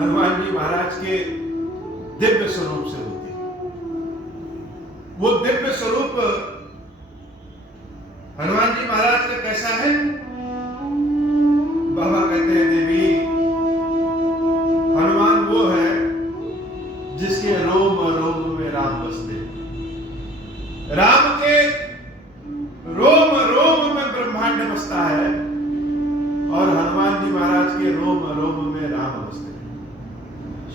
हनुमान जी महाराज के दिव्य स्वरूप से होती है। वो दिव्य स्वरूप हनुमान जी महाराज का कैसा है? बाबा कहते हैं देवी, हनुमान वो है जिसके रोम रोम में राम बसते। राम के रोम रोम में ब्रह्मांड बसता है और हनुमान जी महाराज के रोम रोम में राम बसते।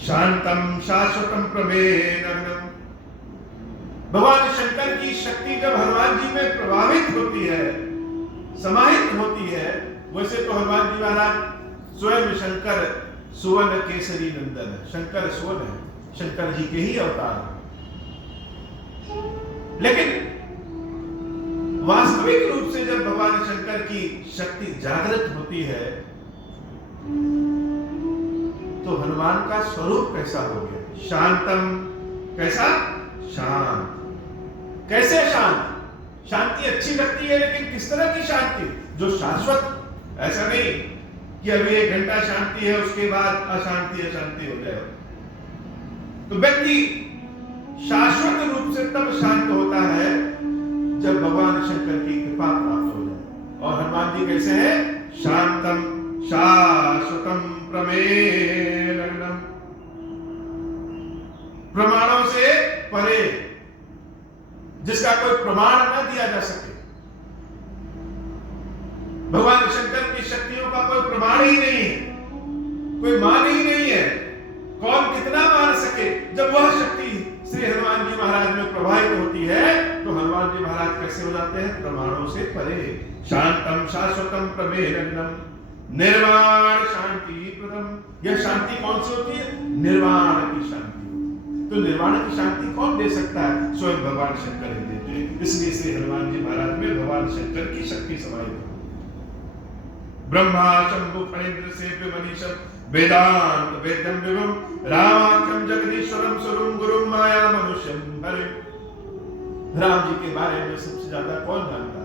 शांतम शाश्वतम प्रमेयम्। भगवान शंकर की शक्ति जब हनुमान जी में प्रभावित होती है, समाहित होती है, वैसे तो हनुमान जी महाराज स्वयं शंकर सुवर्ण केसरी नंदन है। शंकर सुवर्ण है, शंकर जी के ही अवतार है। लेकिन वास्तविक रूप से जब भगवान शंकर की शक्ति जागृत होती है तो हनुमान का स्वरूप कैसा हो गया? शांतम। कैसा? शांत। कैसे शांत? शांति अच्छी लगती है, लेकिन किस तरह की शांति? जो शाश्वत। ऐसा नहीं कि अभी 1 घंटा शांति है, उसके बाद अशांति अशांति हो जाए। तो व्यक्ति शाश्वत रूप से तब शांत होता है जब भगवान शंकर की कृपा प्राप्त हो जाए। और हनुमान जी कैसे हैं? शांतम शाश्वतम प्रमेयम्। प्रमाणों से परे, जिसका कोई प्रमाण न दिया जा सके। भगवान शंकर की शक्तियों का कोई प्रमाण ही नहीं है, कोई मान ही नहीं है। कौन कितना मान सके? जब वह शक्ति श्री हनुमान जी महाराज में प्रभावित होती है तो हनुमान जी महाराज कैसे हो जाते हैं? प्रमाणों से परे। शांतम शाश्वतम प्रमेयम् निर्वाण शांति प्रदम। यह शांति कौन सी होती है? निर्वाण की शांति। तो निर्वाण की शांति कौन दे सकता है? स्वयं भगवान शंकर ही देते हैं। इसलिए श्री हनुमान जी महाराज में भगवान शंकर की शक्ति समाहित है। ब्रह्मा शंभु फणींद्र सेव्य मनीषम वेदांत वेद्यम विभम रामाख्यम जगदीश्वरम स्वरूप गुरुम माया मनुष्यम हरे। राम जी के बारे में सबसे ज्यादा कौन जानता है?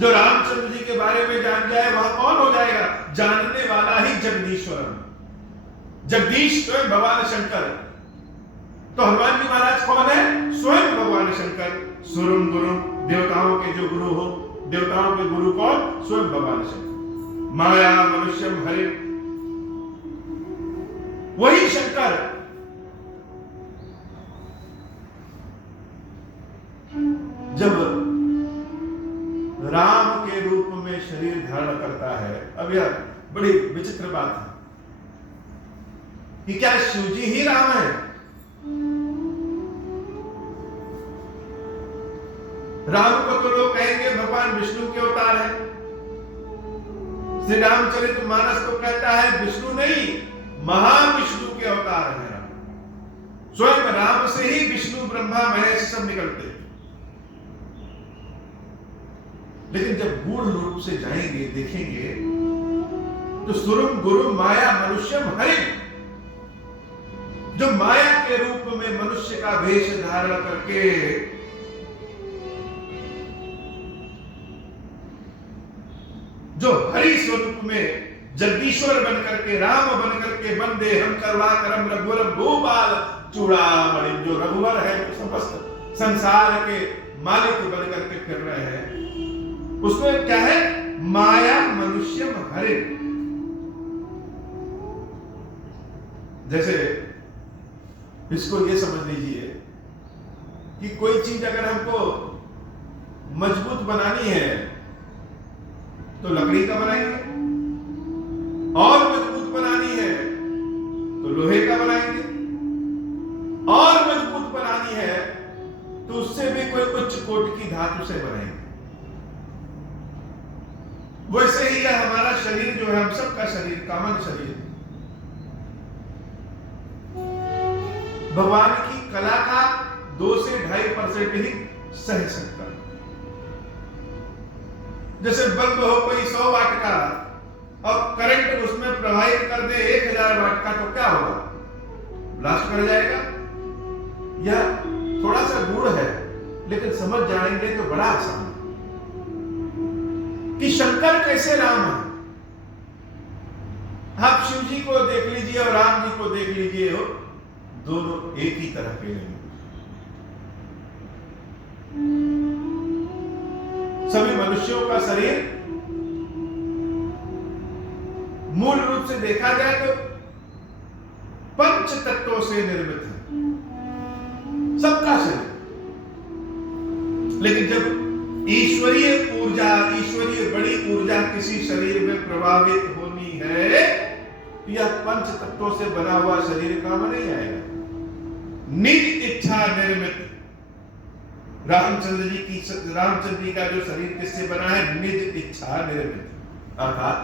जो रामचंद्र जी के बारे में जान जाए वह कौन हो जाएगा? जानने वाला ही जगदीश्वरम। जगदीश स्वयं भगवान शंकर। तो हनुमान जी महाराज कौन है? स्वयं भगवान शंकर। सुरुम गुरु, देवताओं के जो गुरु हो। देवताओं के गुरु कौन? स्वयं भगवान शंकर। माया मनुष्यम हरे, वही शंकर जब राम के रूप में शरीर धारण करता है। अब यह बड़ी विचित्र बात है कि क्या शिव जी ही राम है? राम को तो लोग कहेंगे भगवान विष्णु के अवतार है। श्री रामचरितमानस को कहता है विष्णु नहीं, महाविष्णु के अवतार है राम। स्वयं राम से ही विष्णु ब्रह्मा महेश सब निकलते। लेकिन जब गूढ़ रूप से जाएंगे, देखेंगे तो सुरुम गुरु माया मनुष्यम हरे, जो माया के रूप में मनुष्य का वेश धारण करके जो हरि स्वरूप में जगदीश्वर बनकर के, राम बनकर के, वंदे हम करुणाकरम रघुवर भूपाल चूड़ामणि, जो रघुवर है, जो समस्त संसार के मालिक बनकर के फिर रहे हैं, उसमें क्या है? माया मनुष्यम हरे। जैसे इसको ये समझ लीजिए कि कोई चीज अगर हमको मजबूत बनानी है तो लकड़ी का बनाएंगे, और मजबूत बनानी है तो लोहे का बनाएंगे, और मजबूत बनानी है तो उससे भी कोई उच्च कोटि की धातु से बनाएंगे। वैसे ही यह हमारा शरीर जो है, हम सबका शरीर, कामन शरीर, भगवान की कला का 2 से 2.5% ही सह सकता है। जैसे बल्ब हो कोई 100 वाट का और करंट उसमें प्रवाहित कर दे 1000 वाट का, तो क्या होगा? ब्लास्ट कर जाएगा। यह थोड़ा सा गूढ़ है, लेकिन समझ जाएंगे तो बड़ा आसान है कि शंकर कैसे राम है। आप शिव जी को देख लीजिए और राम जी को देख लीजिए, हो दोनों एक ही तरह के नहीं। सभी मनुष्यों का शरीर मूल रूप से देखा जाए तो पंच तत्वों से निर्मित है, सबका शरीर। लेकिन जब ईश्वरीय ऊर्जा, ईश्वरीय बड़ी ऊर्जा किसी शरीर में प्रभावित होनी है, यह पंच तत्वों से बना हुआ शरीर काम नहीं आएगा। निज इच्छा निर्मित रामचंद्र जी का जो शरीर किससे बना है? निज इच्छा निर्मित। अर्थात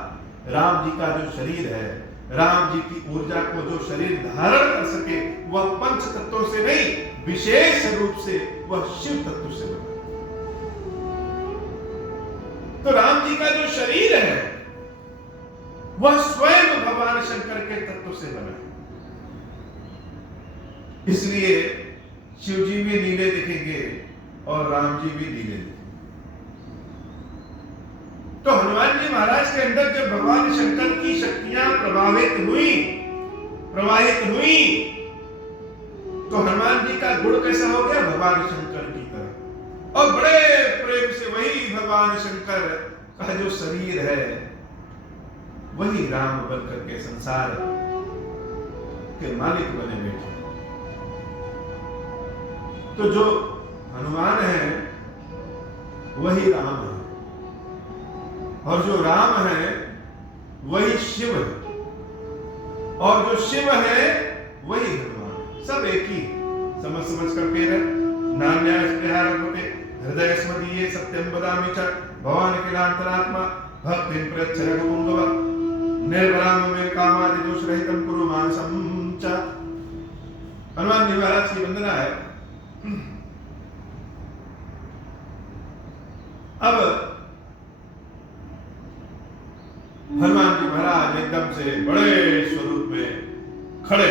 राम जी का जो शरीर है, राम जी की ऊर्जा को जो शरीर धारण कर सके, वह पंच तत्वों से नहीं, विशेष रूप से वह शिव तत्व से बना। तो राम जी का जो शरीर है वह स्वयं भगवान शंकर के तत्व से बना है। इसलिए शिव जी भी नीले दिखेंगे और राम जी भी नीले दिखेंगे। तो हनुमान जी महाराज के अंदर जब भगवान शंकर की शक्तियां प्रवाहित हुई तो हनुमान जी का गुण कैसा हो गया? भगवान शंकर की तरह। और बड़े प्रेम से वही भगवान शंकर का जो शरीर है वही राम बनकर के संसार के मालिक बने बैठे। तो जो हनुमान है वही राम है, और जो राम है वही शिव है, और जो शिव है वही हनुमान है। सब एक ही। समझ कर पेर नान्यास्त्रिहार होते हृदय स्मदीये सत्यम वदामि च भवान किलांतरात्मा भक्तिं प्रयच्छ रघुपुंगव निर्भराम मे कामादि दोष रहितम कुरु मानसं च। हनुमान जी महाराज की वंदना है। अब हनुमान जी महाराज एकदम से बड़े स्वरूप में खड़े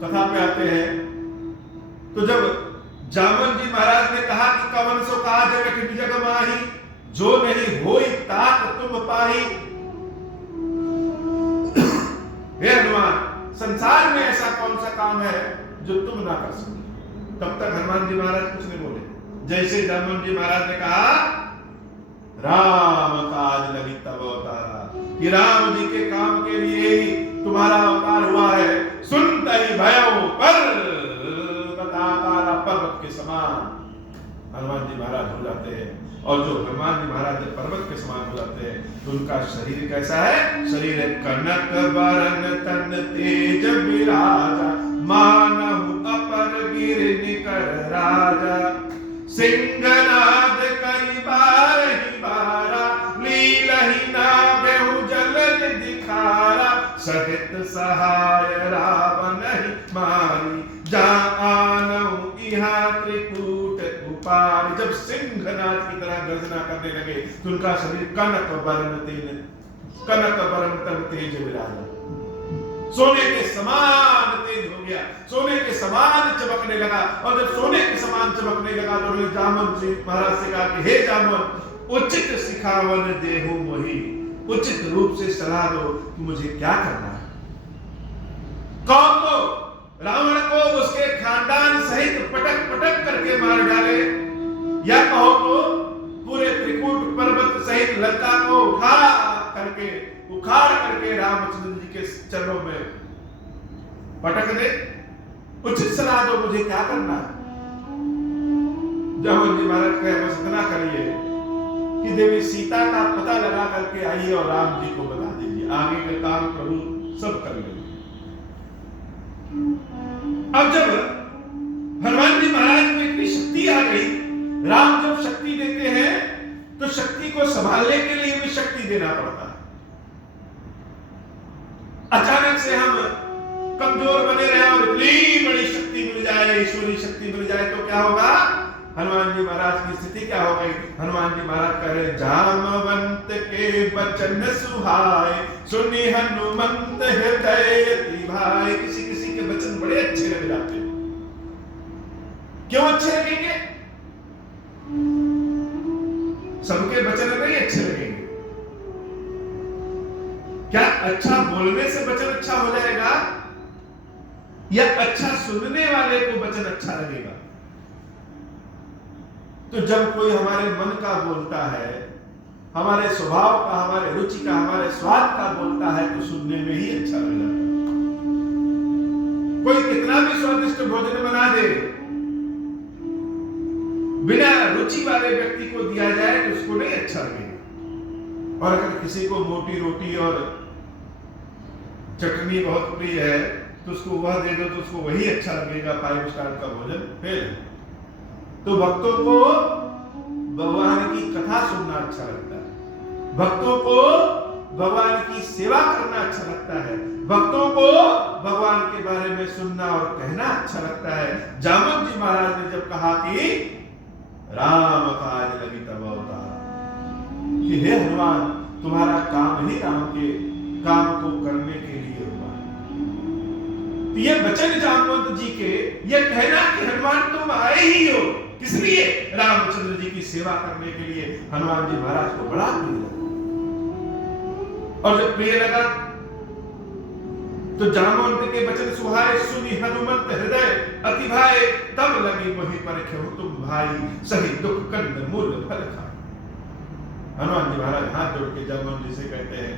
कथा पे आते हैं। तो जब जामन जी महाराज ने कहा कि कवन सो कहा जगत जग माही, जो नहीं होई तात तुम पाही। हे हनुमान, संसार में ऐसा कौन सा काम है जो तुम ना कर सको? तब तक हनुमान जी महाराज कुछ नहीं बोले। जैसे जामन जी महाराज ने कहा राम काज लगी तब अवतारा, कि राम जी के काम के लिए ही तुम्हारा अवतार हुआ है। सुनते ही भयो पर पर्वत के समान हनुमान जी महाराज हो जाते हैं। और जो हनुमान जी महाराज पर्वत के समान हो जाते हैं तो उनका शरीर कैसा है? शरीर है कनक बरन तन तेज विराजा, मानहु अपर गिर निकर राजा। सिंहनाद करी बारहि बारा, लीलहि नाभेहु जलन दिखारा। सहित सहाय रावण ही मारी, जा आनहु इहा त्रिकूट उपार। जब सिंहनाद की तरह गर्जना करने लगे तो उनका शरीर कनक वर्ण तन तेज विराजा, सोने के समान तेज हो गया, सोने के समान चमकने लगा। और जब सोने के समान चमकने लगा तो उन्होंने जामन जी महाराज से कहा कि हे जामन, उचित सिखावन देहु मोहि, उचित रूप से सलाह दो कि मुझे क्या करना है। कौन तो रावण को उसके खानदान सहित पटक पटक करके मार डाले, या कहो तो पूरे त्रिकूट पर्वत सहित लंका को उखाड़ करके रामचंद्र जी के चरणों में पटक दे। उचित सलाह दो, मुझे क्या करना है। जामन जी महाराज कहे बस इतना करिए कि देवी सीता का पता लगा करके आइए और राम जी को बता दीजिए, आगे का काम प्रभु सब कर लेंगे। अब जब हनुमान जी महाराज में इतनी शक्ति आ गई, राम जब शक्ति देते हैं तो शक्ति को संभालने के लिए भी शक्ति देना पड़ता है। अचानक से हम कमजोर बने रहे और इतनी बड़ी शक्ति मिल जाए, ईश्वरी शक्ति मिल जाए तो क्या होगा? हनुमान जी महाराज की स्थिति क्या हो गई? हनुमान जी महाराज कह रहे जामवंत के वचन सुहाए, सुनी हनुमंत हृदय भाई। किसी किसी के वचन बड़े अच्छे लग जाते हैं। क्यों अच्छे लगेंगे? सबके वचन नहीं अच्छे लगेंगे। क्या अच्छा बोल बोलने से वचन अच्छा हो जाएगा या अच्छा सुनने वाले को वचन अच्छा लगेगा? तो जब कोई हमारे मन का बोलता है, हमारे स्वभाव का, हमारे रुचि का, हमारे स्वाद का बोलता है, तो सुनने में ही अच्छा लग जाता है। कोई कितना भी स्वादिष्ट भोजन बना दे, बिना रुचि वाले व्यक्ति को दिया जाए तो उसको नहीं अच्छा लगेगा। और अगर किसी को मोटी रोटी और चटनी बहुत प्रिय है तो उसको वह दे दो तो उसको वही अच्छा लगेगा, 5 स्टार का भोजन फेल है। तो भक्तों को भगवान की कथा सुनना अच्छा लगता है, भक्तों को भगवान की सेवा करना अच्छा लगता है, भक्तों को भगवान के बारे में सुनना और कहना अच्छा लगता है। जामवंत जी महाराज ने जब कहा कि राम काज लगी तब अवतार, कि हे हनुमान तुम्हारा काम ही राम के काम को करने के लिए हुआ है। तो ये वचन जामवंत जी के ये कहना कि हनुमान तुम आए ही हो किस लिए? रामचंद्र जी की सेवा करने के लिए हनुमान जी महाराज को बड़ा प्रिय लगा। और जब प्रिय लगा तो जामवंत के वचन सुहाए, सुनी हनुमंत हृदय अति भाए, तब लगी वही परखे हो तुम भाई, सही दुख कंद मूल फल खाए। हनुमान जी महाराज हाथ जोड़ के जामवंत जी से कहते हैं,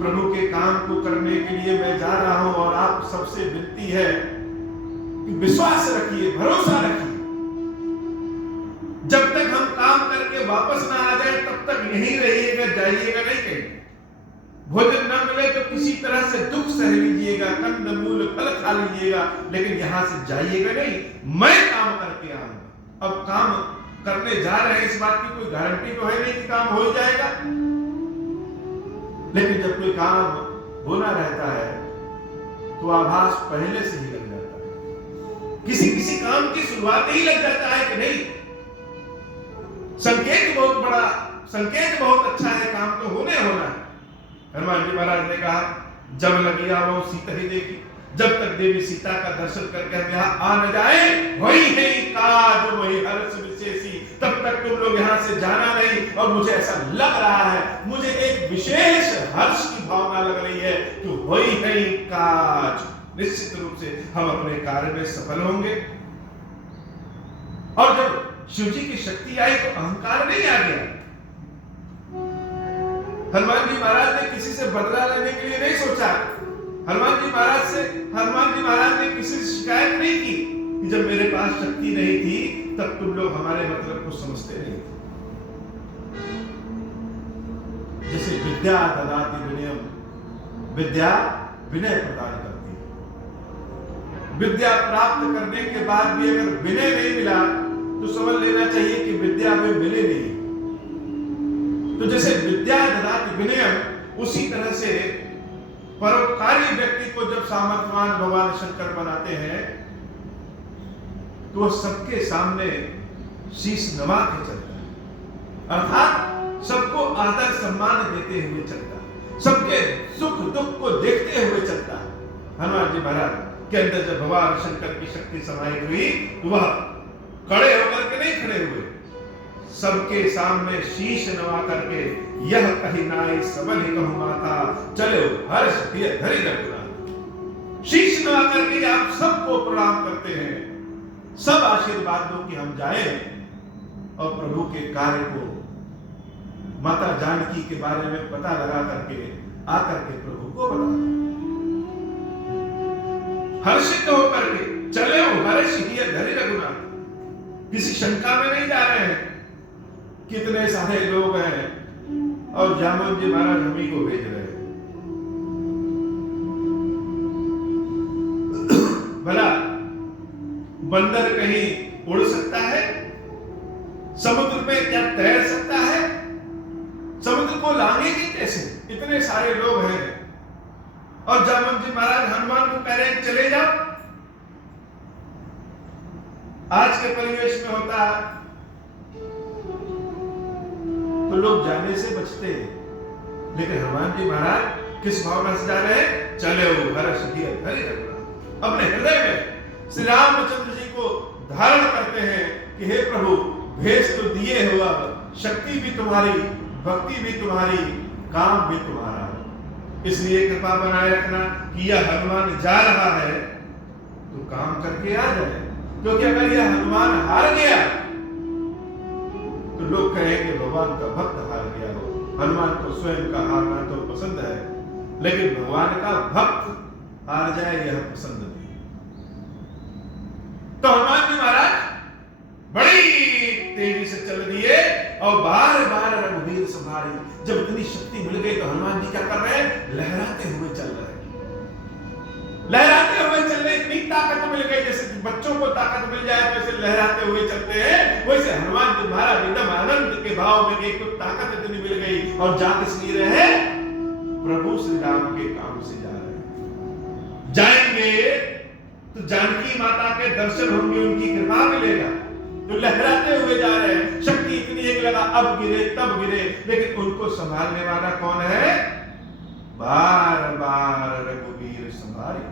प्रभु के काम को करने के लिए मैं जा रहा हूं और आप सबसे विनती है कि विश्वास रखिए, भरोसा रखिए, जब तक हम काम करके वापस ना आ जाए तब तक यहीं रहिएगा, जाइएगा नहीं कहीं। भोजन न मिले तो किसी तरह से दुख सह लीजिएगा, कंद मूल फल खा लीजिएगा, लेकिन यहां से जाइएगा नहीं, मैं काम करके आऊंगा। अब काम करने जा रहे हैं, इस बात की कोई गारंटी तो है नहीं कि काम हो जाएगा, लेकिन जब कोई काम होना रहता है तो आभास पहले से ही लग जाता है, किसी किसी काम की शुरुआत ही लग जाता है कि नहीं। संकेत बहुत बड़ा, संकेत बहुत अच्छा है, काम तो होने होना है। हनुमान जी महाराज ने कहा, जब लगी आवो सीता ही देखी, जब तक देवी सीता का दर्शन करके हम यहाँ आ न जाए, वही है काज वही हर्ष विशेषी, तब तक तुम लोग यहाँ से जाना नहीं। और मुझे ऐसा लग रहा है, मुझे एक विशेष हर्ष की भावना लग रही है कि वही है काज, निश्चित रूप से हम अपने कार्य में सफल होंगे। और जब शिव जी की शक्ति आई तो अहंकार नहीं आ गया। हनुमान जी महाराज ने किसी से बदला लेने के लिए नहीं सोचा। हनुमान जी महाराज ने किसी से शिकायत नहीं की कि जब मेरे पास शक्ति नहीं थी तब तुम लोग हमारे मतलब को समझते नहीं थे। जैसे विद्या ददाति विनयम, विद्या विनय प्रदान करती है। विद्या प्राप्त करने के बाद भी अगर विनय नहीं मिला तो समझ लेना चाहिए कि विद्या में मिले नहीं। तो जैसे विद्या ददाति विनयम, उसी तरह से परोपकारी व्यक्ति को जब सामर्थ्यवान भगवान शंकर बनाते हैं तो वह सबके सामने शीश नवा के चलता है, अर्थात सबको आदर सम्मान देते हुए चलता है, सबके सुख दुख को देखते हुए चलता है। हनुमान जी महाराज के अंदर जब भगवान शंकर की शक्ति समाई हुई तो वह खड़े होकर के नहीं खड़े हुए, सबके सामने शीश नवा करके यह कही नाई सबल ही कहूं माता, चलो हर्ष दिए धरी रघुनाथ। शीश नवा करके आप सबको प्रणाम करते हैं, सब आशीर्वाद दो कि हम जाएं और प्रभु के कार्य को, माता जानकी के बारे में पता लगा करके आकर के प्रभु को बताएं। हर्षित होकर के चले हर्ष दिए धरी रघुनाथ। किसी शंका में नहीं जा रहे हैं, कितने सारे लोग हैं और जामवंत जी महाराज हम ही को भेज रहे हैं। भला बंदर कहीं उड़ सकता है? समुद्र में क्या तैर सकता है? समुद्र को लांघेगी कैसे? इतने सारे लोग हैं और जामवंत जी महाराज हनुमान को कह रहे हैं चले जाओ। आज के परिवेश में होता तो लोग जाने से बचते हैं, लेकिन हनुमान जी महाराज किस भावना से जा रहे हैं? चले वो हर्ष दिए धरी रघुनाथ। अपने हृदय में श्री रामचंद्र जी को धारण करते हैं कि हे प्रभु, भेष तो दिए हुआ, शक्ति भी तुम्हारी, भक्ति भी तुम्हारी, काम भी तुम्हारा, इसलिए कृपा बनाए रखना कि यह हनुमान जा रहा है तो काम करके आ जाए, क्योंकि अगर यह हनुमान हार गया तो लोग कहेंगे भगवान का भक्त हार गया हो। हनुमान को स्वयं का हारना तो पसंद है, लेकिन भगवान का भक्त हार जाए यह पसंद नहीं। तो हनुमान जी महाराज बड़ी तेजी से चल दिए और बार बार रघुवीर संभारी। जब इतनी शक्ति मिल गई तो हनुमान जी क्या कर रहे हैं? लहराते हुए चल रहे हैं, लहराते हुए चल रहे। इतनी ताकत मिल गई, जैसे बच्चों को ताकत मिल जाए तो ऐसे लहराते हुए चलते हैं, वैसे हनुमान जी महाराज एकदम आनंद के भाव में एक ताकत इतनी मिल गई। और जा किस लिए रहे? प्रभु श्री राम के काम से जा रहे हैं। जाएंगे तो जानकी माता के दर्शन होंगे, उनकी कृपा मिलेगा। तो लहराते हुए जा रहे हैं, शक्ति इतनी एक लगा, अब गिरे तब गिरे, लेकिन उनको संभालने वाला कौन है? बार बार रघुवीर संभाले।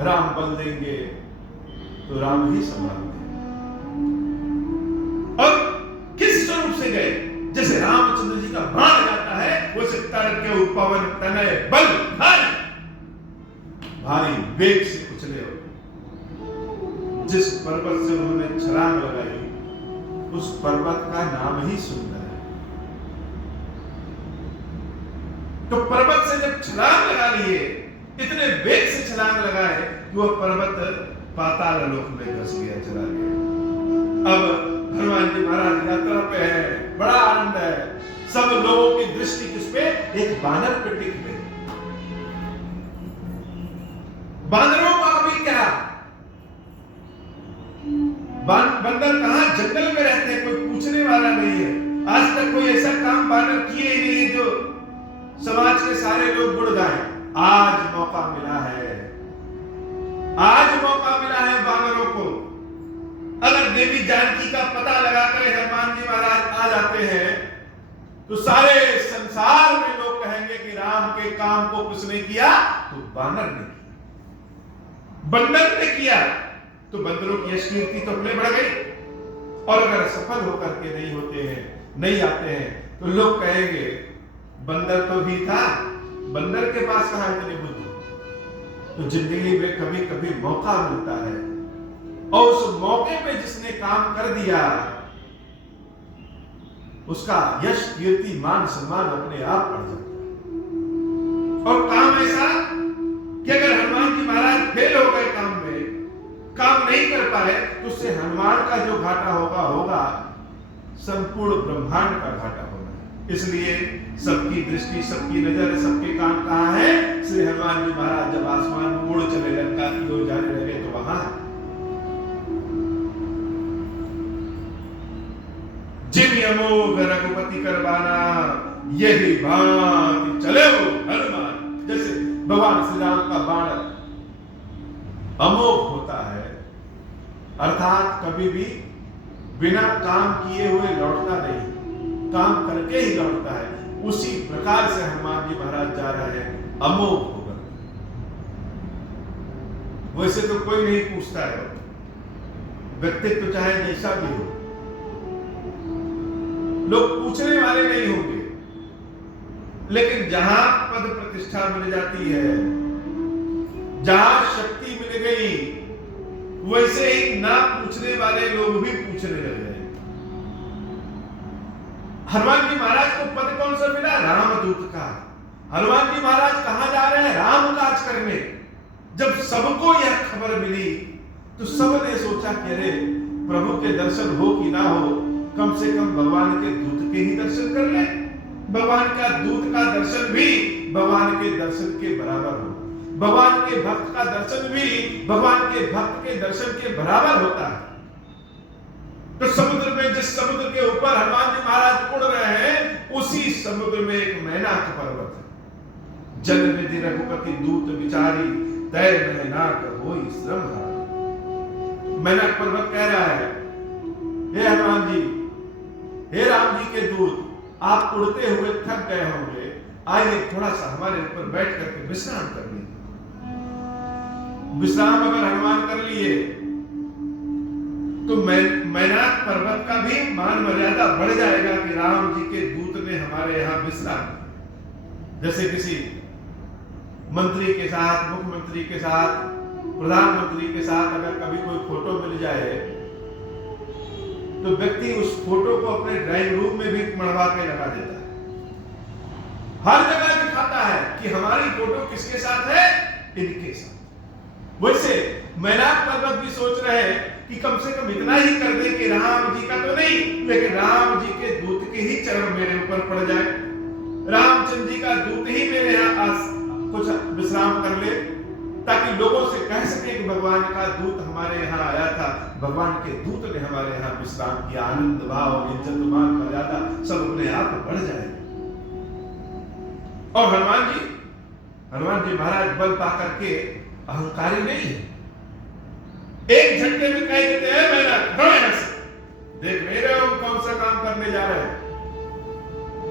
राम बल देंगे तो राम ही संभालते हैं। और किस स्वरूप से गए? जैसे रामचंद्र जी का बाण जाता है, वैसे तरके पवन तनय बल भारी वेग से उछले हो। जिस पर्वत से उन्होंने छलांग लगाई उस पर्वत का नाम ही सुंदर है। तो पर्वत से जब छलांग लगा लिए, इतने वेग से छलांग लगाए कि वह पर्वत पाताल लोक में धस गया, चला गया। अब हनुमान जी महाराज यात्रा पे है, बड़ा आनंद है। सब लोगों की दृष्टि किस पे? एक बानर पे टिक गई। बानरों का अभी क्या? बंदर कहां जंगल में रहते हैं, कोई पूछने वाला नहीं है। आज तक कोई ऐसा काम बानर किए ही नहीं जो समाज के सारे लोग बुड़ जाए। आज मौका मिला है, आज मौका मिला है बानरों को। अगर देवी जानकी का पता लगाकर हनुमान जी महाराज आ जाते हैं तो सारे संसार में लोग कहेंगे कि राम के काम को किसने किया? तो बानर ने किया, बंदर ने किया। तो बंदरों की यश कीर्ति तो अपने बढ़ गई। और अगर सफल होकर के नहीं होते हैं, नहीं आते हैं, तो लोग कहेंगे बंदर तो भी था, बंदर के पास कहां इतनी बुद्धि। तो जिंदगी में कभी कभी मौका मिलता है और उस मौके पे जिसने काम कर दिया उसका यश कीर्ति मान सम्मान अपने आप बढ़ जाता है। और काम ऐसा कि अगर हनुमान जी महाराज फेल हो गए काम में, काम नहीं कर पाए, तो उससे हनुमान का जो घाटा होगा संपूर्ण ब्रह्मांड का घाटा होगा। इसलिए सबकी दृष्टि, सबकी नजर, सबके कान कहां है? श्री हनुमान जी महाराज जब आसमान में उड़ चले, लंका की ओर जाने लगे तो वहां जिन अमोघ रघुपति करवाना यही भांति चले हो हनुमान। जैसे भगवान श्री राम का बाण अमोघ होता है, अर्थात कभी भी बिना काम किए हुए लौटता नहीं, काम करके ही लौटता है। उसी प्रकार से हनुमान जी महाराज जा रहे हैं, अमोघ होकर। वैसे तो कोई नहीं पूछता है, व्यक्तित्व चाहे जैसा भी हो, लोग पूछने वाले नहीं होंगे। लेकिन जहां पद प्रतिष्ठा मिल जाती है, जहां शक्ति मिल गई, वैसे ही ना पूछने वाले लोग भी पूछने लगे। हनुमान जी महाराज को पद कौन सा मिला? रामदूत का। हनुमान जी महाराज कहां जा रहे हैं? राम काज करने। जब सबको यह खबर मिली तो सबने सोचा कि अरे प्रभु के दर्शन हो कि ना हो, कम से कम भगवान के दूत के ही दर्शन कर ले। भगवान का दूत का दर्शन भी भगवान के दर्शन के बराबर हो, भगवान के भक्त का दर्शन भी भगवान के भक्त के दर्शन के बराबर होता है। तो समुद्र में, जिस समुद्र के ऊपर हनुमान जी महाराज उड़ रहे हैं, उसी समुद्र में एक मैनाक पर्वत है। जल निधि रघुपति दूत विचारी, तैर मैनाक होई श्रम। मैनाक पर्वत कह रहा है, हे हनुमान जी, हे राम जी के दूत, आप उड़ते हुए थक गए होंगे, आइए थोड़ा सा हमारे ऊपर बैठ करके विश्राम कर लीजिए। विश्राम अगर हनुमान कर लिए तो मैनाक पर्वत का भी मान मर्यादा बढ़ जाएगा कि राम जी के दूत ने हमारे यहां विश्राम। जैसे किसी मंत्री के साथ, मुख्यमंत्री के साथ, प्रधानमंत्री के साथ अगर कभी कोई फोटो मिल जाए तो व्यक्ति उस फोटो को अपने ड्राइंग रूम में भी मढ़वा के लगा देता है, हर जगह दिखाता है कि हमारी फोटो किसके साथ है, इनके साथ। वैसे मैनाक पर्वत भी सोच रहे हैं कि कम से कम इतना ही कर दे कि राम जी का तो नहीं, लेकिन राम जी के दूत के ही चरण मेरे ऊपर पड़ जाए, रामचंद्र जी का दूत ही मेरे यहाँ कुछ विश्राम कर ले, ताकि लोगों से कह सके कि भगवान का दूत हमारे यहाँ आया था, भगवान के दूत ने हमारे यहाँ विश्राम किया। आनंद भाव, इज्जत मान मर्यादा सब अपने आप बढ़ जाए। और हनुमान जी महाराज बल पा करके अहंकारी नहीं है, एक झटके में कह देते हैं मेरा देख मेरे हम कौन सा काम करने जा रहे हैं,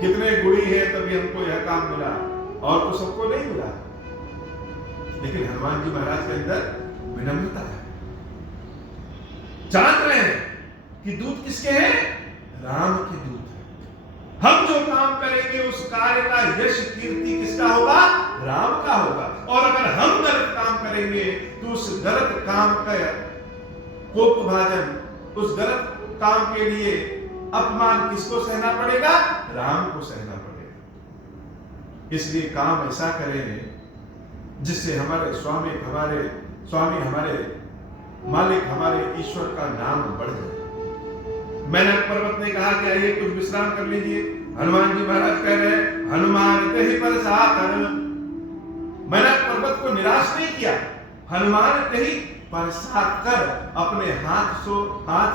कितने गुणी है तभी हमको यह काम मिला, और तो सबको नहीं मिला। लेकिन हनुमान जी महाराज के अंदर विनम्रता है, जान रहे हैं कि दूत किसके हैं, राम के दूत है। हम जो काम करेंगे उस कार्य का यश कीर्ति किसका होगा, राम का होगा। और अगर हम गलत काम करेंगे तो उस गलत काम का कोपभाजन, उस गलत काम के लिए अपमान किसको सहना पड़ेगा, राम को सहना पड़ेगा। इसलिए काम ऐसा करें जिससे हमारे स्वामी, हमारे मालिक, हमारे ईश्वर का नाम बढ़ जाए। मैनाक पर्वत ने कहा कि आइए कुछ विश्राम कर लीजिए। हनुमान जी महाराज कह रहे हैं हनुमान कहीं पर साकर, मैनाक पर्वत को निराश नहीं किया, हनुमान कहीं पर साकर अपने हाथ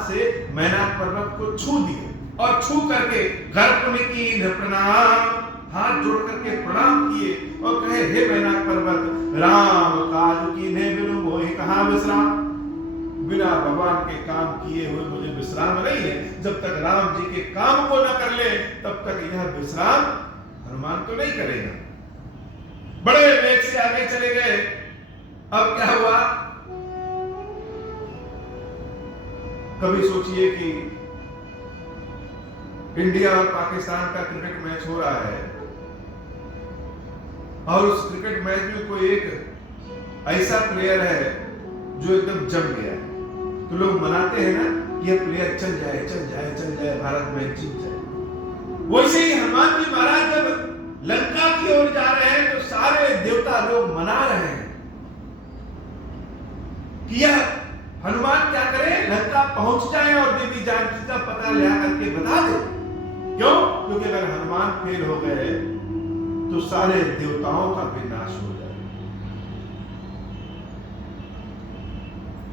से मैनाक पर्वत को छू दिए, और छू करके गर्भ की प्रणाम, हाथ जोड़ करके प्रणाम किए और कहे हे मैनाक पर्वत, राम काज की ने बिनु मोहि कहाँ विश्राम। बिना भगवान के काम किए हुए मुझे विश्राम नहीं है। जब तक राम जी के काम को न कर ले तब तक यह विश्राम हनुमान तो नहीं करेगा। बड़े वेग से आगे चले गए। अब क्या हुआ, कभी सोचिए कि इंडिया और पाकिस्तान का क्रिकेट मैच हो रहा है और उस क्रिकेट मैच में कोई एक ऐसा प्लेयर है जो एकदम जम गया है, तो लोग मनाते हैं ना कि यह प्लेयर चल जाए, भारत मैच जीत जाए। वैसे ही हनुमान जी महाराज जब लंका की ओर जा रहे हैं तो सारे देवता लोग मना रहे हैं कि यह हनुमान क्या करे, लंका पहुंच जाए और देवी जानकी का पता ले करके बता दे। क्यों? क्योंकि अगर हनुमान फेल हो गए तो सारे देवताओं का विनाश हो जाए।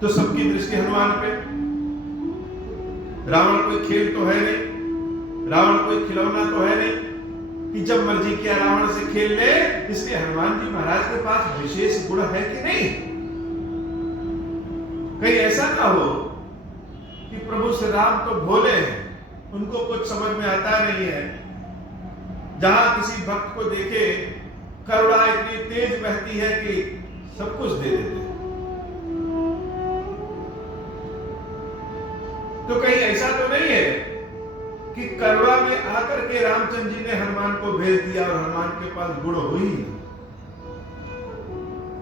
तो सबकी दृष्टि हनुमान पे। रावण कोई खेल तो है नहीं, रावण कोई खिलौना तो है नहीं कि जब मर्जी किया रावण से खेल ले। इसलिए हनुमान जी महाराज के पास विशेष गुण है कि नहीं? कहीं ऐसा ना हो कि प्रभु श्री राम तो भोले हैं, उनको कुछ समझ में आता नहीं है। जहां किसी भक्त को देखे करुणा इतनी तेज बहती है कि सब कुछ दे देते हैं। तो कहीं ऐसा तो नहीं है कि करुणा में आकर के रामचंद्र जी ने हनुमान को भेज दिया और हनुमान के पास गुण हुई।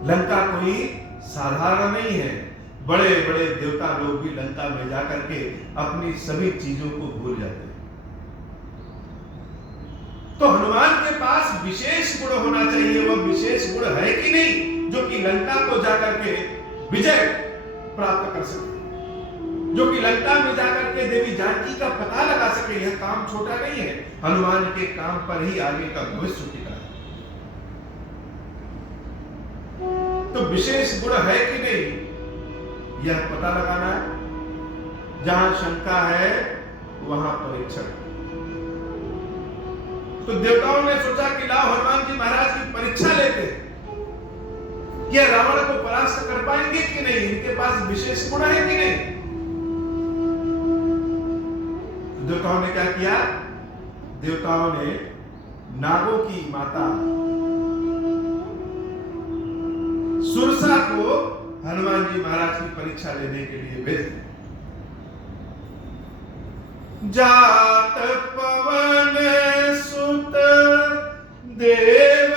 लंका कोई साधारण नहीं है। बड़े बड़े देवता लोग भी लंका में जाकर के अपनी सभी चीजों को भूल जाते हैं। तो हनुमान के पास विशेष गुण होना चाहिए। वह विशेष गुण है कि नहीं जो कि लंका को जाकर के विजय प्राप्त कर सके, जो कि लंका में जाकर के देवी जानकी का पता लगा सके। यह काम छोटा नहीं है। हनुमान के काम पर ही आगे का भविष्य टिका है। तो विशेष गुण है कि नहीं यह पता लगाना है। जहां शंका है वहां परीक्षण। तो देवताओं ने सोचा कि लाओ हनुमान जी महाराज की परीक्षा लेते, क्या रावण को परास्त कर पाएंगे कि नहीं, इनके पास विशेष गुण है कि नहीं। तो देवताओं ने क्या किया, देवताओं ने नागों की माता सुरसा को हनुमान जी महाराज की परीक्षा लेने के लिए भेज दिया। जात पवन सुत देव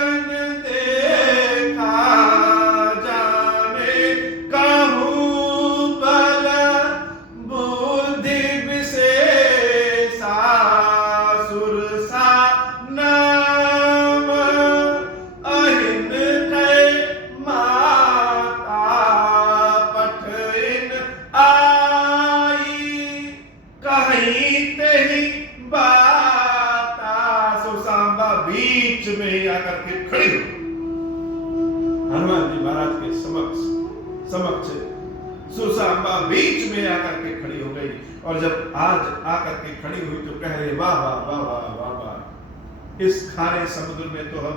हनुमान जी महाराज के समक्ष सुरसांबा बीच में आकर के खड़ी हो गई। और जब आज आकर के खड़ी हुई तो कह रहे वाह वाह वाह वाह वाह वाह, इस खारे समुद्र में तो हम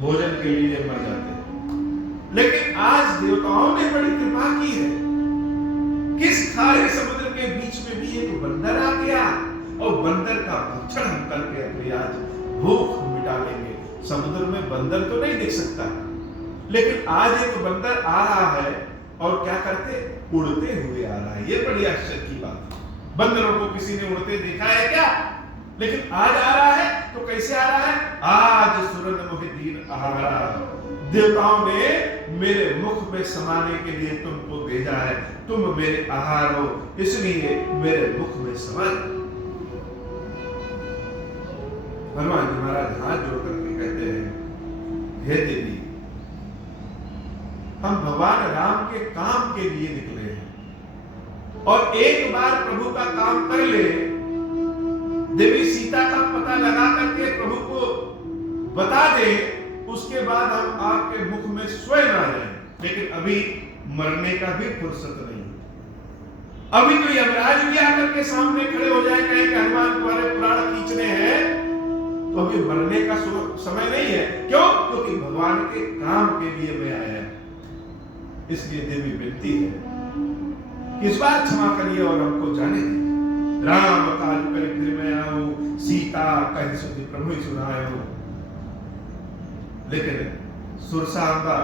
भोजन के लिए मर जाते हैं, लेकिन आज देवताओं ने बड़ी कृपा की है। किस खारे समुद्र के बीच में भी एक बंदर आ गया और बंदर का भक्षण हम करके अपनी आज भूख मिटा लेंगे। समुद्र में बंदर तो नहीं दिख सकता, लेकिन आज एक बंदर आ रहा है और क्या करते, उड़ते हुए आ रहा है। ये बड़ी आश्चर्य की बात है। बंदरों को किसी ने उड़ते देखा है क्या? लेकिन आज आ रहा है तो कैसे आ रहा है? आज सुरन मुहिदीन आहारा, देवताओं ने मेरे मुख में समाने के लिए तुमको भेजा है, तुम मेरे आहार हो, इसलिए मेरे मुख में समा। हनुमान जी महाराज हाथ जोड़ करके कहते हैं, हे देवी, हम भगवान राम के काम के लिए निकले हैं, और एक बार प्रभु का काम कर ले, देवी सीता का पता लगा करके प्रभु को बता दे, उसके बाद हम आपके मुख में स्वयं आ जाएं। लेकिन अभी मरने का भी फुर्सत नहीं, अभी तो यमराज भी आकर के सामने खड़े हो जाए, कहें कि हनुमान तुम्हारे प्राण खींचने हैं, तो अभी मरने का समय नहीं है। क्यों? क्योंकि भगवान के काम के लिए मैं आया। इसलिए देवी विनती है, इस बार क्षमा करिए और हमको जाने दीजिए। राम काज कर फिर मैं आऊं, सीता कह सुधि प्रभु ही सुनायो। लेकिन सुरसांबा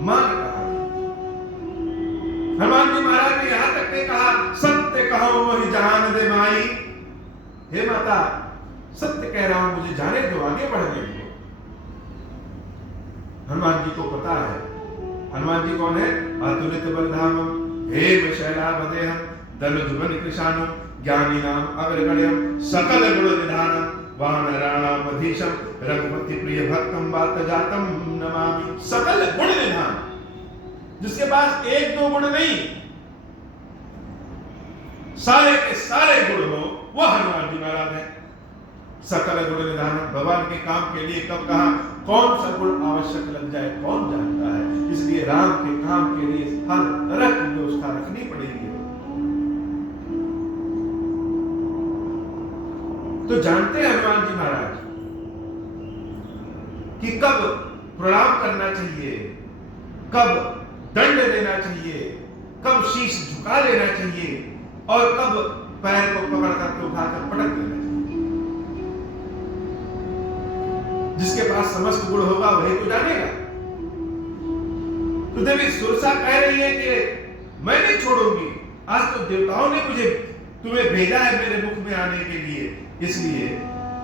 मान कहा, हनुमान जी महाराज ने यहां तक ने कहा, सत्य कहो वही जान दे माई। हे माता, सत्य कह रहा हूं, मुझे जाने दो, आगे बढ़ने दो। हनुमान जी को पता है, हनुमान जी कौन है? अतुलित बलधामम, हेम शैलाभदेहम, दनुजुगन कृशानुम, ज्ञानी नाम अग्रगण्यम, सकल गुण निधानम, वानराणामधीशम, रघुपति प्रिय भक्तम वात जातम नमामि। सकल गुण निधान, जिसके पास एक दो गुण नहीं, सारे के सारे गुण हो, वह हनुमान जी महाराज है। सकल गुण निधान, भगवान के काम के लिए कब कहा, कौन सा गुण आवश्यक लग जाए कौन जानता है। इसलिए राम के काम के लिए हर तरह की व्यवस्था रखनी पड़ेगी। तो जानते हैं हनुमान जी महाराज कि कब प्रणाम करना चाहिए, कब दंड देना चाहिए, कब शीश झुका लेना चाहिए, और कब पैर को पकड़ करके उठाकर पटक देना चाहिए। जिसके पास समस्त गुण होगा वही तो जानेगा। तो देवी सुरसा कह रही है कि मैं नहीं छोड़ूंगी, आज तो देवताओं ने मुझे तुम्हें भेजा है मेरे मुख में आने के लिए, इसलिए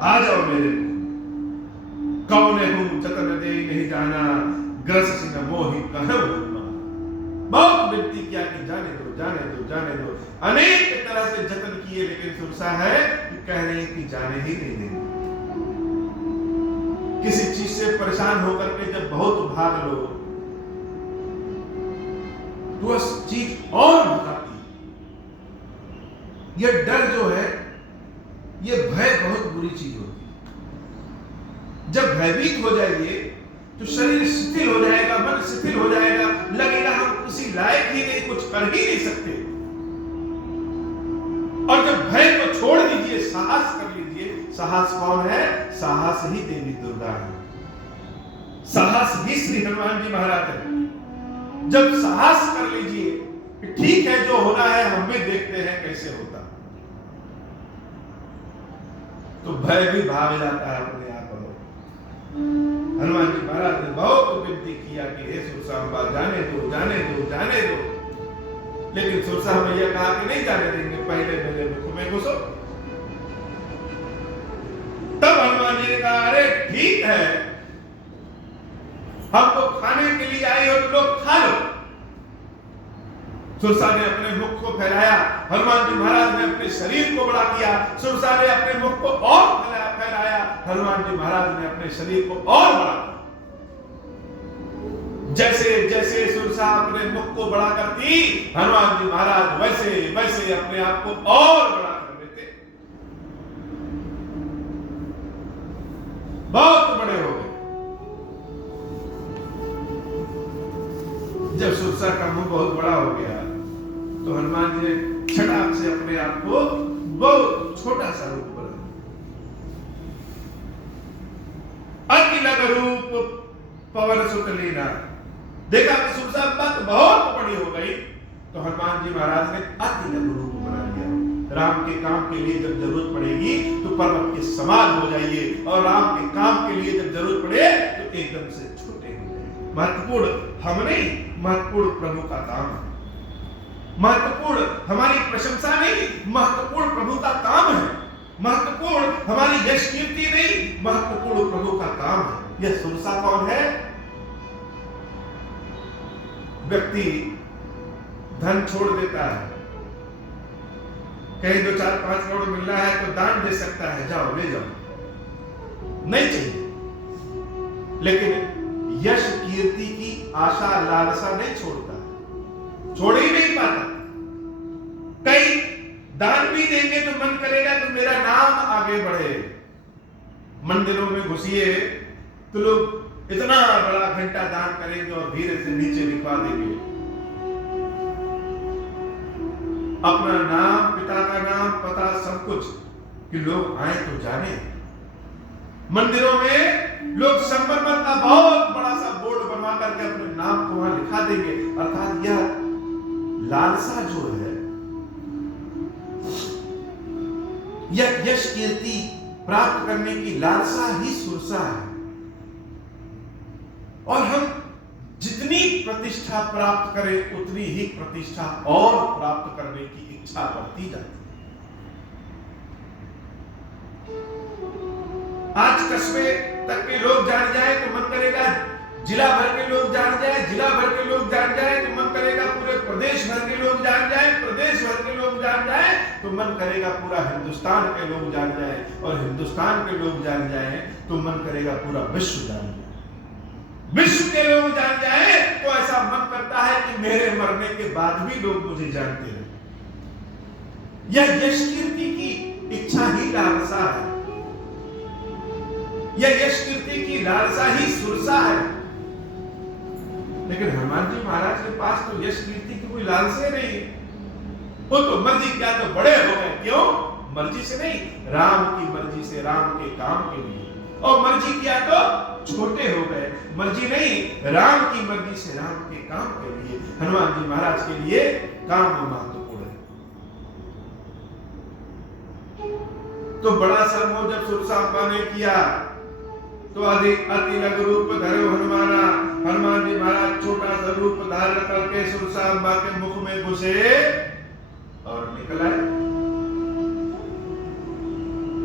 आ जाओ मेरे मुख। कौन हूं जतन दे नहीं जाना, ग्रस सिंह मोहि कहव। बहुत विनती किया कि जाने दो जाने दो जाने दो, अनेक तरह से जतन किए, लेकिन सुरसा है कि कह रहे हैं कि जाने ही नहीं देंगे। किसी चीज से परेशान होकर के जब बहुत भाग लो तो वह चीज और भगाती है। यह डर जो है, यह भय बहुत बुरी चीज होती है। जब भयभीत हो जाएंगे तो शरीर शिथिल हो जाएगा, मन शिथिल हो जाएगा, लगेगा हम किसी लायक ही नहीं, कुछ कर ही नहीं सकते। और जब भय को छोड़ दीजिए, साहस कर लीजिए। साहस कौन है? साहस ही देवी दुर्गा है, साहस ही श्री हनुमान जी महाराज है। जब साहस कर लीजिए कि ठीक है, जो होना है हम भी देखते हैं कैसे होता, तो भय भी भाग जाता है अपने आप। हनुमान जी महाराज ने बहुत विनती किया कि हे सुरसांबा जाने दो जाने दो जाने दो, लेकिन सुरसा मैया कहा कि नहीं जाने देंगे, पहले मेरे मुख में घुसो। तब हनुमान जी ने कहा, अरे ठीक है, हमको खाने के लिए आई हो तो लोग खा लो। सुरसा ने अपने मुख को फैलाया, हनुमान जी महाराज ने अपने शरीर को बड़ा किया, सुरसा ने अपने मुख को और फैलाया, हनुमान जी महाराज ने अपने शरीर को और बड़ा किया। जैसे जैसे सुरसा अपने मुख को बड़ा करती, हनुमान जी महाराज वैसे वैसे अपने आप को और बड़ा कर देते, बहुत बड़े हो गए। जब सुरसा का मुंह बहुत बड़ा हो गया तो हनुमान जी ने छटाक से अपने आप को बहुत छोटा सा रूप बना, अति लघु रूप पवन सुत लीना। देखा कि सुरसा बात बहुत बड़ी हो गई तो हनुमान जी महाराज ने अति लघु रूप बना लिया। राम के काम के लिए जब जरूरत पड़ेगी तो पर्वत के समान हो जाइए, और राम के काम के लिए जब जरूरत पड़े तो एकदम से छोटे हो जाइए। महत्वपूर्ण हम नहीं, महत्वपूर्ण प्रभु का काम है। महत्वपूर्ण हमारी प्रशंसा नहीं, महत्वपूर्ण प्रभु का काम है। महत्वपूर्ण हमारी यश कीर्ति नहीं, महत्वपूर्ण प्रभु का काम है। यह सुरसा कौन है? व्यक्ति धन छोड़ देता है, कहीं 2-4-5 करोड़ मिल रहा है तो दान दे सकता है, जाओ ले जाओ, नहीं चाहिए। लेकिन यश कीर्ति की आशा लालसा नहीं छोड़ता, छोड़ ही नहीं पाता। कई दान भी देंगे तो मन करेगा तो मेरा नाम आगे बढ़े। मंदिरों में घुसिए तो लोग इतना बड़ा घंटा दान करेंगे और धीरे से नीचे लिखवा देंगे अपना नाम, पिता का नाम, पता, सब कुछ, कि लोग आए तो जाने। मंदिरों में लोग संबरमत का बहुत बड़ा सा बोर्ड बनवा करके अपने नाम को वहां लिखा देंगे। अर्थात यह लालसा जो है, यह यश कीर्ति प्राप्त करने की लालसा ही सुरसा है। और हम जितनी प्रतिष्ठा प्राप्त करें उतनी ही प्रतिष्ठा और प्राप्त करने की इच्छा बढ़ती जाती है। आज कस्बे तक के लोग जान जाए तो मन करेगा जिला भर के लोग जान जाए, जिला भर के लोग जान जाए तो मन करेगा पूरे प्रदेश भर के लोग जान जाए, प्रदेश भर के लोग जान जाए तो मन करेगा पूरा हिंदुस्तान के लोग जान जाए, और हिंदुस्तान के लोग जान जाए तो मन करेगा पूरा विश्व जान जाए। विश्व के लोग जान जाए तो ऐसा मन करता है कि मेरे मरने के बाद भी लोग मुझे जानते रहे। यह यश कीर्ति की इच्छा ही लालसा है, यह यश कीर्ति की लालसा ही सुरसा है। लेकिन हनुमान जी महाराज के पास तो यश कीर्ति की कोई लालसा नहीं है। वो तो मर्जी क्या तो बड़े हो गए, क्यों? मर्जी से नहीं, राम की मर्जी से, राम के काम के लिए। और मर्जी किया तो छोटे हो गए, मर्जी नहीं, राम की मर्जी से, राम के काम के लिए। हनुमान जी महाराज के लिए काम महत्वपूर्ण है। तो बड़ा सा मोह जब सुरसांबा ने किया तो अधिक अति लघु रूप धरो हनुमाना। हनुमान जी महाराज छोटा सा रूप धारण करके सुरसांबा के मुख में घुसे और निकल आए।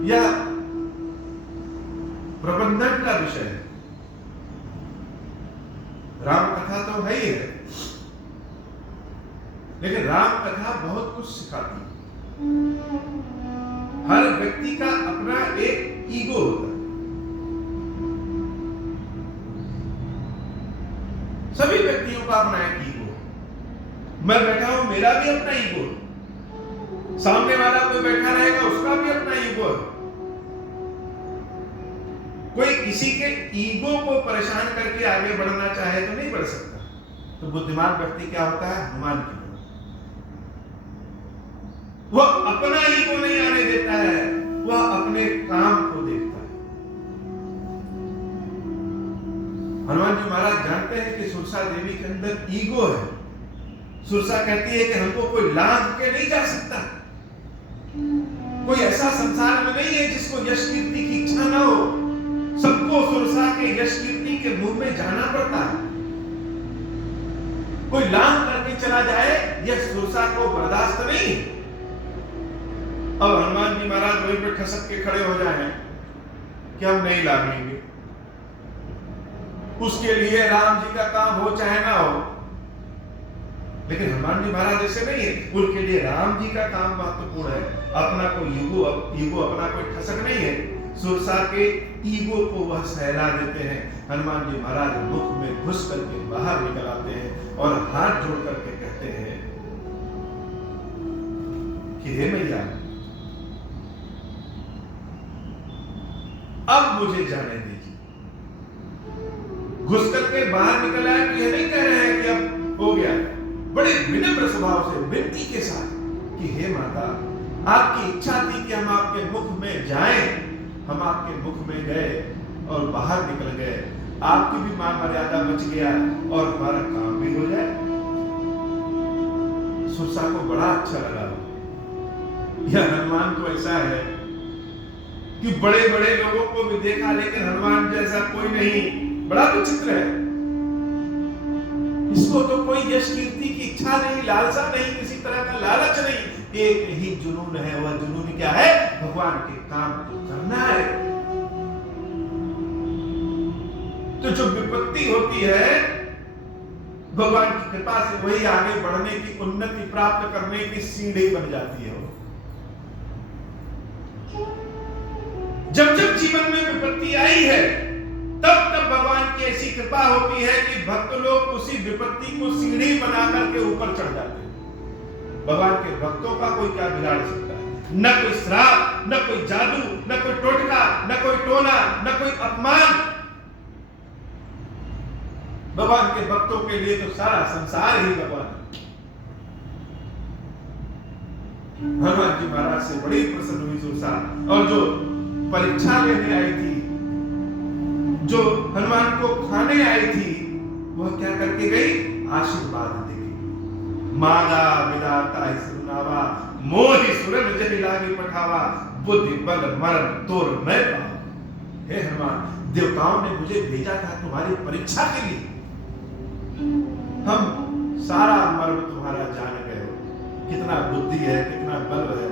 यह प्रबंधन का विषय है। राम कथा तो है ही है, लेकिन राम कथा बहुत कुछ सिखाती है। हर व्यक्ति का अपना एक ईगो होता है। सभी व्यक्तियों का अपना एक ईगो। मैं बैठा हूं, मेरा भी अपना ईगो। सामने वाला कोई बैठा रहेगा, उसका भी अपना ईगो है। कोई किसी के ईगो को परेशान करके आगे बढ़ना चाहे तो नहीं बढ़ सकता। तो बुद्धिमान व्यक्ति क्या होता है? हनुमान की तरह वह अपना ईगो नहीं आने देता है, वह अपने काम को देखता है। हनुमान जी महाराज जानते हैं कि सुरसा देवी के अंदर ईगो है। सुरसा कहती है कि हमको कोई लांघ के नहीं जा सकता। कोई ऐसा संसार में नहीं है जिसको यश कीर्ति की इच्छा ना हो। सबको सुरसा के यश कीर्ति के मुंह में जाना पड़ता है। कोई लांघ करके चला जाए, यह सुरसा को बर्दाश्त नहीं। अब हनुमान जी महाराज वहीं पर खसक के खड़े हो जाए कि हम नहीं लांघेंगे। उसके लिए राम जी का काम हो चाहे ना हो, लेकिन हनुमान जी महाराज ऐसे नहीं है। उनके लिए राम जी का काम महत्वपूर्ण है। अपना कोई ईगो अपना कोई ठसक नहीं है। सुरसा के ईगो को वह सहला देते हैं। हनुमान जी महाराज मुख में घुस करके बाहर निकल आते हैं और हाथ जोड़ करके कहते हैं कि हे मैया, अब मुझे जाने दीजिए। घुस करके बाहर निकल आए तो यह नहीं कह रहे हैं कि अब वो भाव से, विनती के साथ कि हे माता, आपकी इच्छा थी कि हम आपके मुख में जाएं, हम आपके मुख में गए और बाहर निकल गए, आपकी भी मान मर्यादा बच गया और हमारा काम भी हो जाए। सुरसा को बड़ा अच्छा लगा। यह हनुमान तो ऐसा है कि बड़े बड़े लोगों को भी देखा लेकिन हनुमान जैसा कोई नहीं, बड़ा विचित्र है। इसको तो कोई यश कीर्ति की इच्छा नहीं, लालसा नहीं, किसी तरह का लालच नहीं, एक ही जुनून है। वह जुनून क्या है? भगवान के काम को करना है। तो जो विपत्ति होती है, भगवान की कृपा से वही आगे बढ़ने की, उन्नति प्राप्त करने की सीढ़ी बन जाती है। जब जब जीवन में विपत्ति आई है, तब तब भगवान की ऐसी कृपा होती है कि भक्त लोग उसी विपत्ति को सीढ़ी बना करके ऊपर चढ़ जाते हैं। भगवान के भक्तों का कोई क्या बिगाड़ सकता है? न कोई श्राप, न कोई जादू, न कोई टोटका, न कोई टोना, न कोई अपमान। भगवान के भक्तों के लिए तो सारा संसार ही भगवान है। हनुमान जी महाराज से बड़ी प्रसन्न हुई सुरसा, और जो परीक्षा लेने आई थी, जो हनुमान को खाने आई थी, वह क्या करके गई? आशीर्वाद देगी। मांगा विदाता सुनावा, मोहि सुरन जनि लागे पठावा, बुद्धि बल मरण तोर मैं पाऊं। हे हनुमान, देवताओं ने मुझे भेजा था तुम्हारी परीक्षा के लिए। हम सारा मर्म तुम्हारा जान गए हो, कितना बुद्धि है, कितना बल है,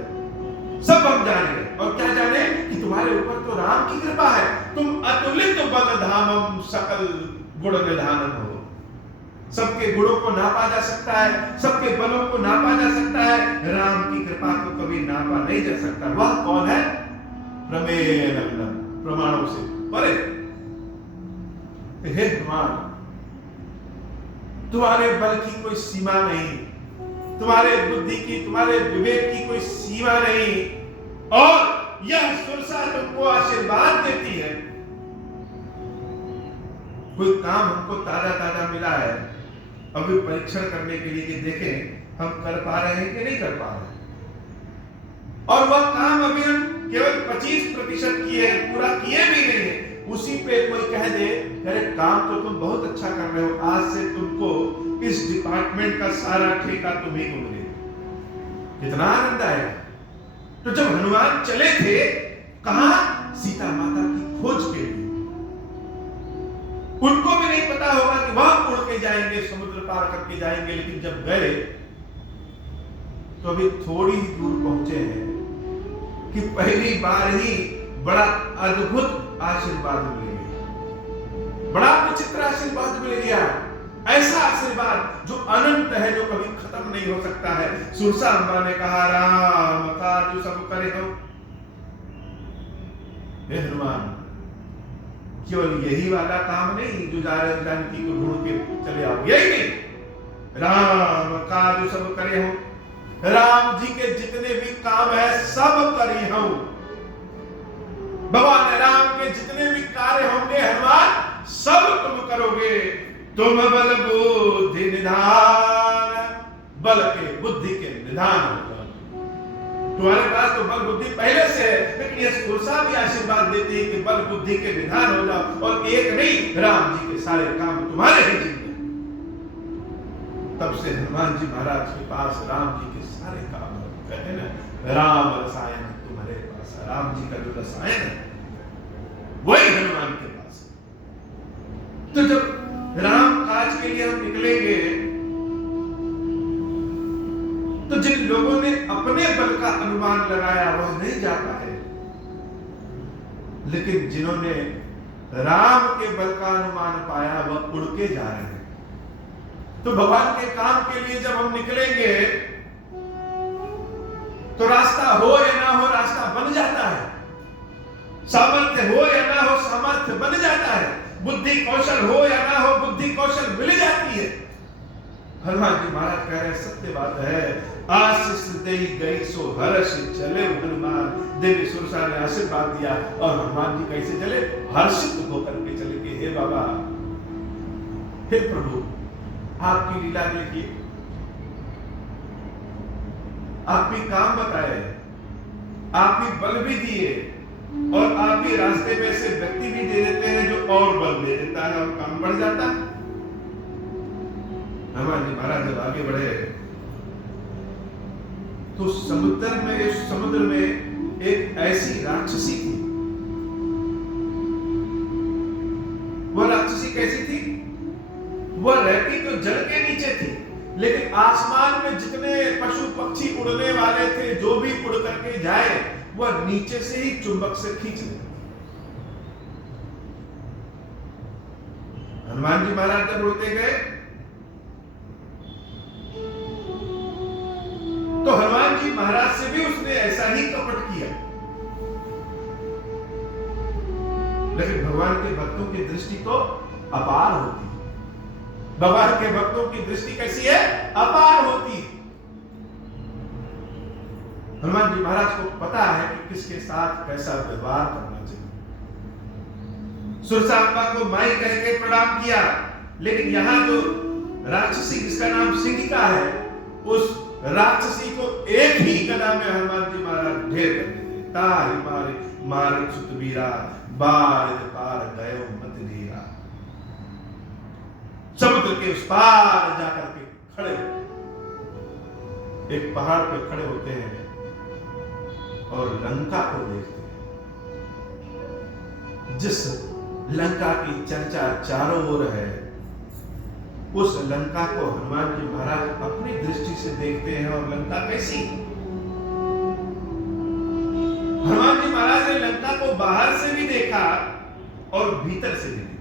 सब हम जान गए। और क्या जाने कि तुम्हारे ऊपर तो राम की कृपा है, तुम अतुलित बल धामम सकल गुण निधानम हो। सबके गुणों को नापा जा सकता है, सबके बलों को नापा जा सकता है, राम की कृपा को कभी नापा नहीं जा सकता। वह कौन है? प्रमेय नंदन, प्रमाणों से परे। हे हनुमान, तुम्हारे बल की कोई सीमा नहीं, तुम्हारे बुद्धि की, तुम्हारे विवेक की कोई सीमा नहीं, और यह सुरसा तुमको आशीर्वाद देती है। कोई काम हमको ताजा ताजा मिला है, अभी परीक्षण करने के लिए कि देखें हम कर पा रहे हैं कि नहीं कर पा रहे हैं। और वह काम अभी हम केवल 25% किए हैं, पूरा किए भी नहीं है। उसी पे कोई कह दे, अरे काम तो तुम बहुत अच्छा कर रहे हो, आज से तुमको इस डिपार्टमेंट का सारा ठेका तुम्हीं को मिलेगा। कितना आनंद आएगा। तो जब हनुमान चले थे, कहां? सीता माता की खोज के लिए। उनको भी नहीं पता होगा कि वहां उड़ के जाएंगे, समुद्र पार करके जाएंगे, लेकिन जब गए तो अभी थोड़ी ही दूर पहुंचे हैं कि पहली बार ही बड़ा अद्भुत आशीर्वाद मिल गया, बड़ा विचित्र आशीर्वाद मिल गया। ऐसा आशीर्वाद जो अनंत है, जो कभी खत्म नहीं हो सकता है। सुरसा अम्बा ने कहा, राम काज सब करे हो। हे हनुमान, केवल यही वाला काम नहीं जो जानकी को ढूंढ के चले आओ, यही नहीं, राम काज सब करे हो। राम जी के जितने भी काम है सब करी हो। भगवान राम के जितने भी कार्य होंगे हनुमान, सब तुम करोगे। तुम बल बुद्धि निधान, बल के बुद्धि के निधान होगा। तुम्हारे पास तो बल बुद्धि पहले से है, लेकिन यह सुरसा भी आशीर्वाद देती है कि बल बुद्धि के निधान हो जाओ, और एक नहीं, राम जी के सारे काम तुम्हारे ही जिम्मे। तब से हनुमान जी महाराज के पास राम जी के सारे काम कहते हैं ना, राम रसायन तुम्हारे पास। राम जी का जो रसायन है वही हनुमान के पास है। तो जब राम काज के लिए हम निकलेंगे, तो जिन लोगों ने अपने बल का अनुमान लगाया वह नहीं जा पाए, लेकिन जिन्होंने राम के बल का अनुमान पाया वह उड़ के जा रहे हैं। तो भगवान के काम के लिए जब हम निकलेंगे, तो रास्ता हो या ना हो, रास्ता बन जाता है। सामर्थ्य हो या ना हो, सामर्थ्य बन जाता है। बुद्धि कौशल हो या ना हो, बुद्धि कौशल मिल जाती है। हनुमान जी महाराज कह रहे, सत्य बात है, आशीष दे गई सो हर्ष चले हनुमान। देवी सुरसा ने आशीर्वाद दिया और हनुमान जी कैसे चले? हर्षित होकर के चले कि हे बाबा, हे प्रभु, आपकी लीला देखिए। आप ही काम बताए, आप ही बल भी दिए, और आप ही रास्ते में से व्यक्ति भी दे देते हैं जो और बल दे देता है और काम बढ़ जाता है। हनुमान जी महाराज जब आगे बढ़े तो समुद्र में एक ऐसी राक्षसी थी। वह राक्षसी कैसी थी? वह रहती तो जल के नीचे थी, लेकिन आसमान में जितने पशु पक्षी उड़ने वाले थे, जो भी उड़ करके जाए, वह नीचे से ही चुंबक से खींच ले। हनुमान जी महाराज जब उड़ते गए तो हनुमान जी महाराज से भी उसने ऐसा ही कपट किया। लेकिन भगवान के भक्तों की दृष्टि तो अपार होती है। भगवान के भक्तों की दृष्टि कैसी है? अपार होती है। हनुमान जी महाराज को पता है कि किसके साथ कैसा व्यवहार करना चाहिए। सुरसांबा को माई कह के प्रणाम किया, लेकिन यहां जो राक्षसी जिसका नाम सिंहिका है, उस राक्षसी को एक ही गदा में हनुमान जी महाराज ढेर कर देते। ताहि मारे मारे सुतवीरा, बारिद पार गयो मत ढेरा। समुद्र के उस पार जाकर के खड़े, एक पहाड़ पे खड़े होते हैं और लंका को देखते हैं। जिस लंका की चर्चा चारों ओर है, उस लंका को हनुमान जी महाराज अपनी दृष्टि से देखते हैं। और लंका कैसी? हनुमान जी महाराज ने लंका को बाहर से भी देखा और भीतर से भी देखा,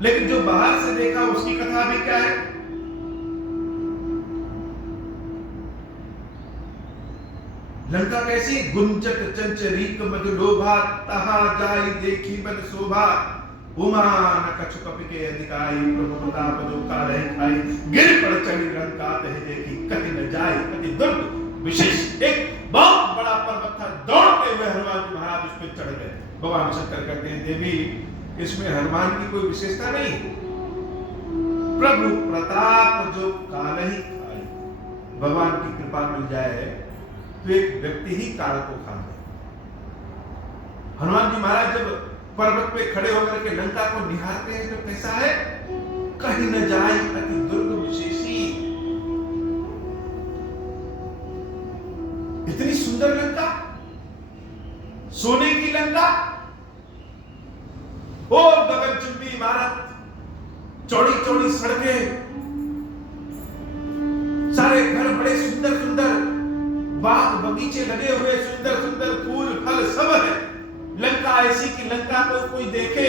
लेकिन जो बाहर से देखा उसकी कथा भी क्या है? लंका कैसी? गुंजत चंचरीक मधुलोभा, तहां जाई देखी मन शोभा। उमा न कछु कपि के अधिकाई, प्रभु प्रताप जो काले खाई। गिर पड़ चढ़ी लंका तह देखी, कहीं न जाए अति दुर्ग विशेष। एक बहुत बड़ा पर्वत था, दौड़ते हुए हनुमान जी महाराज उस पर चढ़ गए। भगवान शंकर कहते हैं, देवी इसमें हनुमान की कोई विशेषता नहीं। प्रभु प्रताप जो काले ही खाई। भगवान की कृपा मिल जाए तो एक व्यक्ति ही काल को खा जाए। हनुमान जी महाराज जब पर्वत पे खड़े होकर के लंका को निहारते हैं तो कैसा है? कहीं न जाए अति दुर्ग विशेषी। इतनी सुंदर लंका, सोने की लंका, और गगनचुंबी इमारत, चौड़ी चौड़ी सड़कें, सारे घर बड़े सुंदर सुंदर, बाग बगीचे लगे हुए, सुंदर सुंदर फूल फल सब है। लंका ऐसी की लंका को कोई देखे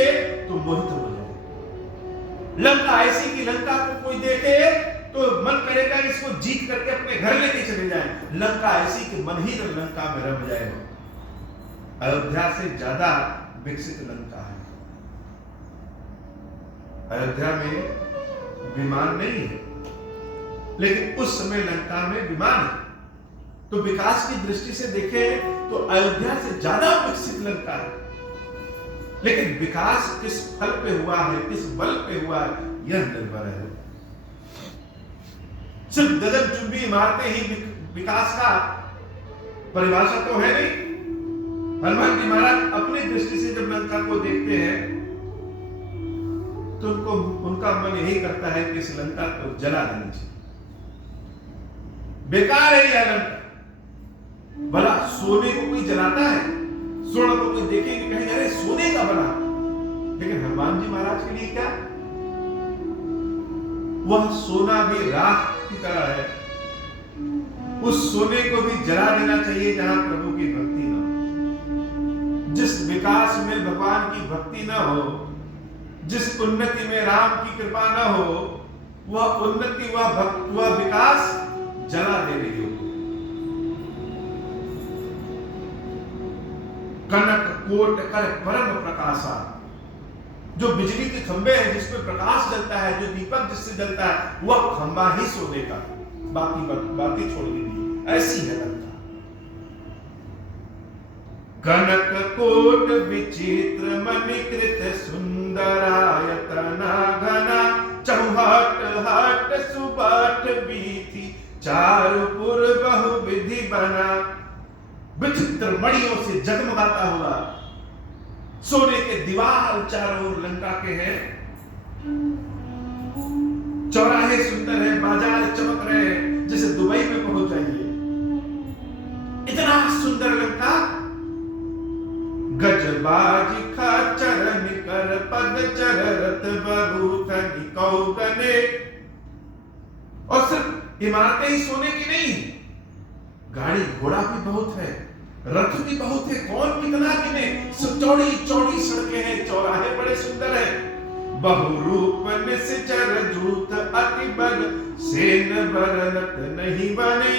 तो मोहित हो जाए। लंका ऐसी की लंका को कोई देखे तो मन करेगा इसको जीत करके अपने घर लेके चले जाए। लंका ऐसी कि मन ही तो लंका में रम जाए। अयोध्या से ज्यादा विकसित लंका है। अयोध्या में विमान नहीं है, लेकिन उस समय लंका में विमान है। तो विकास की दृष्टि से देखें तो अयोध्या से ज्यादा विकसित लंका है। लेकिन विकास किस फल पे हुआ है, किस बल पे हुआ है, यह निर्भर है। सिर्फ गगनचुंबी इमारतें ही विकास का परिभाषा तो है नहीं। हनुमान जी महाराज अपनी दृष्टि से जब लंका को देखते हैं तो उनका मन यही करता है कि इस लंका को जला देना चाहिए। बेकार है यह लंका। भला सोने को कोई जलाता है? स्वर्ण को कोई देखेंगे कहेंगे अरे सोने का बना। लेकिन हनुमान जी महाराज के लिए क्या? वह सोना भी राख की तरह है। उस सोने को भी जला देना चाहिए जहां प्रभु की भक्ति न हो। जिस विकास में भगवान की भक्ति न हो, जिस उन्नति में राम की कृपा न हो, वह उन्नति वह विकास जला दे रही हो। कनक कोट कर परम प्रकाशा, जो बिजली के खंभे हैं जिसमें प्रकाश जलता है, जो दीपक जिससे जलता है, वह खंभा ही सोने का, बाकी छोड़ दीजिए। ऐसी है लंका। कनक कोट विचित्र मणिकृत सुंदरायतना घना, चौहट हट सुबाट बीथी चारुपुर बहुविधि बना, विचित्र मणियों से जगमगाता हुआ सोने के दीवार चारों ओर लंका के हैं, चौराहे सुंदर है, बाजार चमक रहे हैं जैसे दुबई में पहुंच जाइए, इतना सुंदर लंका। गजबाजी खा चरण कर पद चरत बरूथनि कौगने, और सिर्फ इमारतें ही सोने की नहीं, गाड़ी घोड़ा भी बहुत है, रथ भी बहुत है, कौन कितना गिने। चौड़ी चौड़ी सड़कें हैं, चौराहे बड़े सुंदर हैं। बहुरूप निश्चर जूत अति बल सेन बरनत नहीं बने,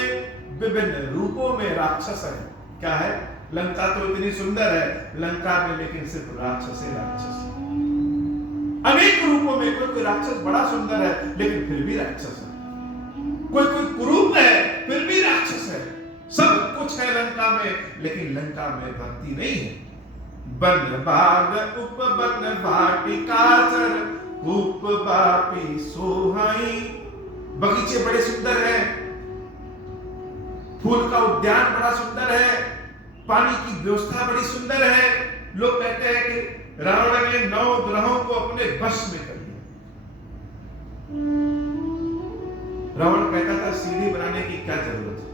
विभिन्न रूपों में राक्षस है। क्या है? लंका तो इतनी सुंदर है, लंका में लेकिन सिर्फ राक्षस है, राक्षस। अनेक रूपों में, कोई राक्षस बड़ा सुंदर है लेकिन फिर भी राक्षस है, कोई कुरूप है फिर भी राक्षस है, सब कुछ है लंका में, लेकिन लंका में भक्ति नहीं है। बन बाग उप बन भाटिका सर कूप बापी सोहाई, बगीचे बड़े सुंदर हैं, फूल का उद्यान बड़ा सुंदर है, पानी की व्यवस्था बड़ी सुंदर है। लोग कहते हैं कि रावण ने 9 ग्रहों को अपने वश में कर लिया। रावण कहता था सीढ़ी बनाने की क्या जरूरत है,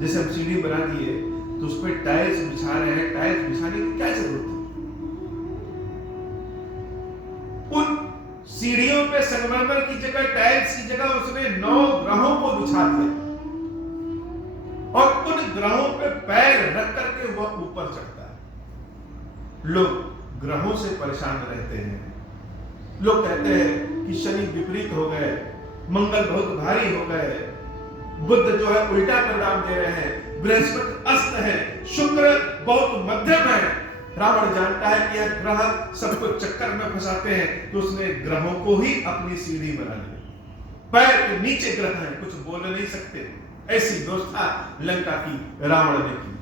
जैसे हम सीढ़ी बना दिए तो उस पर टाइल्स बिछा रहे हैं, टाइल्स बिछाने की क्या जरूरत है। उन सीढ़ियों पे संगमरमर की जगह, टाइल्स की जगह उसने 9 ग्रहों को बिछा दिया, और उन ग्रहों पे पैर रख करके वह ऊपर चढ़ता है। लोग ग्रहों से परेशान रहते हैं, लोग कहते हैं कि शनि विपरीत हो गए, मंगल बहुत भारी हो गए, बुध जो है उल्टा परिणाम दे रहे हैं, बृहस्पति अस्त है, शुक्र बहुत मध्यम है। रावण जानता है कि यह ग्रह सबको चक्कर में फंसाते हैं, तो उसने ग्रहों को ही अपनी सीढ़ी बना ली। पैर के नीचे ग्रह हैं, कुछ बोल नहीं सकते। ऐसी व्यवस्था लंका की रावण ने की,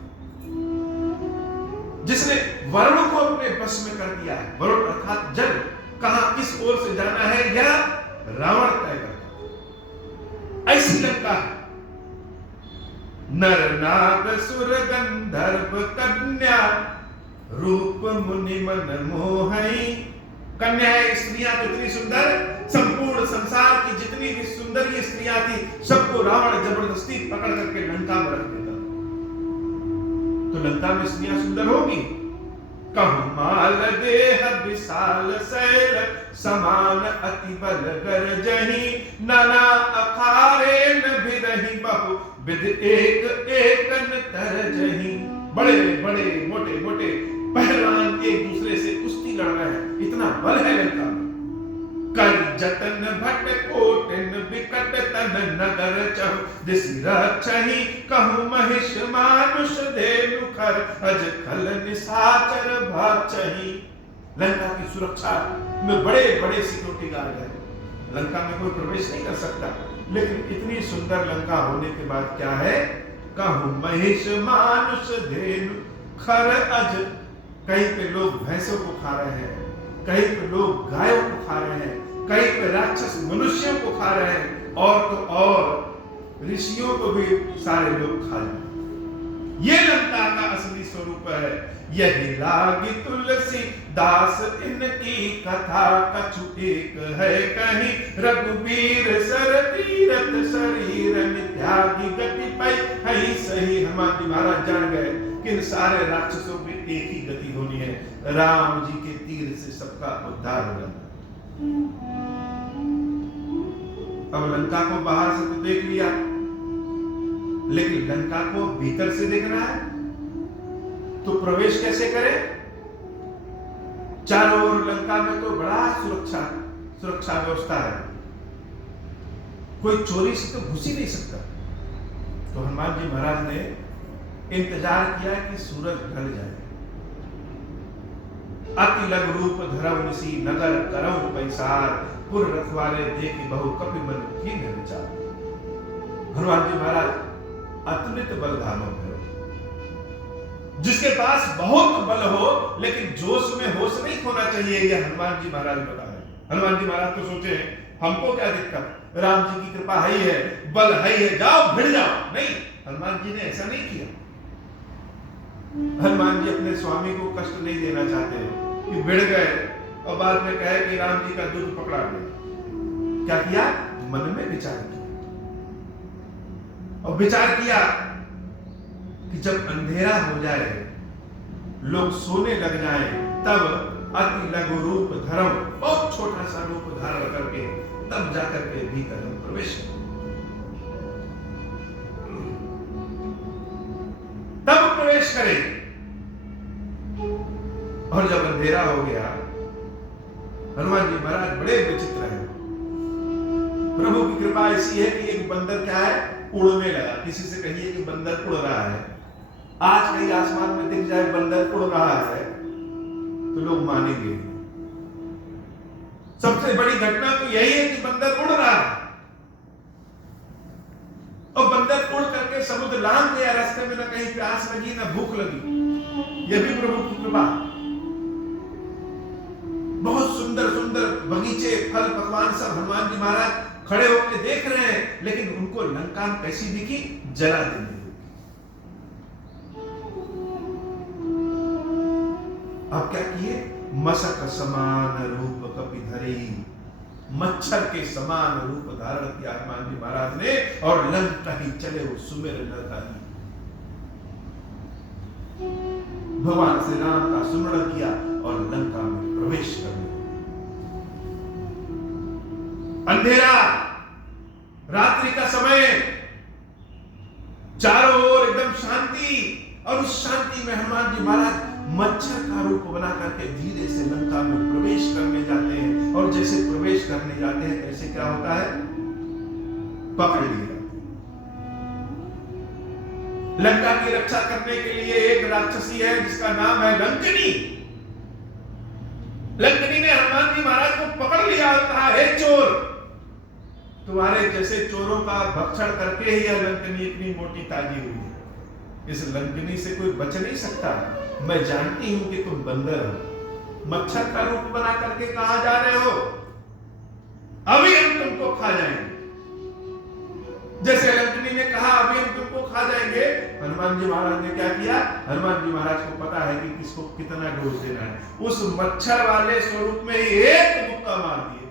जिसने वरुण को अपने बस में कर दिया है। वरुण अर्थात जल, कहां किस ओर से जाना है यह रावण तय करता। ऐसी लंका है। नर नाग सुर गंधर्व कन्या रूप मुनि मन मोहई। कन्याएं, स्त्रियां तो इतनी सुंदर, संपूर्ण संसार की जितनी भी सुंदर ये स्त्रियां थी, सबको रावण जबरदस्ती पकड़ करके लंका में रख देता। तो लंका में स्त्रियां सुंदर होगी। कहुमाल देह विशाल शैल समान अति बल गरजहि, नाना अखारे न बिरहि बहु विध एक एकन तरजहि। बड़े बड़े मोटे मोटे पहलवान एक दूसरे से कुश्ती लड़ रहे हैं, इतना बल है लंका में। कर जतन भट कोटिन विकट तन नगर चहु दिसि रक्षहि, कहु महिष मानुष धेनु खर अज खल निशाचर भक्षहि। लंका की सुरक्षा में बड़े बड़े सिक्योरिटी गार्ड हैं, लंका में कोई प्रवेश नहीं कर सकता। लेकिन इतनी सुंदर लंका होने के बाद क्या है? कहु महिष मानुष धेनु खर अज। कहीं पे लोग भैंसों को खा रहे हैं, कहीं पे लोग गायों को खा रहे हैं, कहीं पे राक्षस मनुष्यों को खा रहे हैं, और तो और ऋषियों को भी सारे लोग खा रहे हैं। ये लंका का असली स्वरूप है। यही लागी तुलसी दास इनकी कथा, कछु एक है कहीं रघुबीर सर तीरथ शरीर त्यागी गति पाई। है सही, हमारे महाराज जान गए कि इन सारे राक्षसों में एक ही गति होनी है, राम जी के तीर से सबका उद्धार हो जाना। अब लंका को बाहर से तो देख लिया, लेकिन लंका को भीतर से देखना है तो प्रवेश कैसे करें? चारों ओर लंका में तो बड़ा सुरक्षा व्यवस्था है, कोई चोरी से तो घुस ही नहीं सकता। तो हनुमान जी महाराज ने इंतजार किया कि सूरज ढल जाए। अति लग रूप धरव निसी नगर करऊ पैसार, पुर रखवाले देखी बहु कपि मन की विचार। हनुमान जी महाराज अतुलित बल धामो है, जिसके पास बहुत बल हो लेकिन जोश में होश नहीं खोना चाहिए, यह हनुमान जी महाराज बता रहे हैं। हनुमान जी महाराज तो सोचे हमको क्या दिक्कत, राम जी की कृपा है ही है, बल है ही है, जाओ भिड़ जाओ। नहीं, हनुमान जी ने ऐसा नहीं किया। हनुमान जी अपने स्वामी को कष्ट नहीं देना चाहते हैं कि भिड़ गए और बाद में कहे कि राम जी का दूध पकड़ा गया। क्या किया, मन में विचार किया, और विचार किया कि जब अंधेरा हो जाए, लोग सोने लग जाए, तब अति लघु रूप धर्म, बहुत छोटा सा रूप धारण करके तब जाकर के भीतर हम प्रवेश करें, तब प्रवेश करें। और जब अंधेरा हो गया, हनुमान जी महाराज बड़े विचित्र हैं। प्रभु की कृपा ऐसी है कि एक बंदर क्या है, उड़ने लगा। किसी से कहिए कि बंदर उड़ रहा है, आज कहीं आसमान में दिख जाए बंदर उड़ रहा है तो लोग मानेंगे। सबसे बड़ी घटना तो यही है कि बंदर उड़ रहा है, और बंदर उड़ करके समुद्र लांघ गया, रास्ते में ना कहीं प्यास लगी ना भूख लगी। यह भी प्रभु की कृपा। बहुत सुंदर सुंदर बगीचे, फल पकवान सब हनुमान जी महाराज खड़े होकर देख रहे हैं, लेकिन उनको लंका कैसी दिखी, जला देने। अब क्या किए, मशक समान रूप कपि धरे, मच्छर के समान रूप धारण किया हनुमान जी महाराज ने, और लंका ही चले वो सुमेर नरकाली। भगवान श्री राम का सुमरण किया और लंका में प्रवेश कर लिया। अंधेरा, रात्रि का समय, चारों ओर एकदम शांति, और उस शांति में हनुमान जी महाराज मच्छर का रूप बना करके धीरे से लंका में प्रवेश करने जाते हैं। और जैसे प्रवेश करने जाते हैं, कैसे क्या होता है, पकड़ लिया। लंका की रक्षा करने के लिए एक राक्षसी है जिसका नाम है लंकनी। लंकनी ने हनुमान जी महाराज को पकड़ लिया और कहा, हे चोर, तुम्हारे जैसे चोरों का भक्षण करके ही यह लंकनी इतनी मोटी ताजी हुई है। इस लंकनी से कोई बच नहीं सकता। मैं जानती हूं कि तुम बंदर हो, मच्छर का रूप बना करके कहां जा रहे हो, अभी हम तुमको खा जाएंगे। जैसे लंकनी ने कहा अभी हम तुमको खा जाएंगे, हनुमान जी महाराज ने क्या किया, हनुमान जी महाराज को पता है कि किसको कितना डोज देना है, उस मच्छर वाले स्वरूप में ही एक मुक्का मार दिए।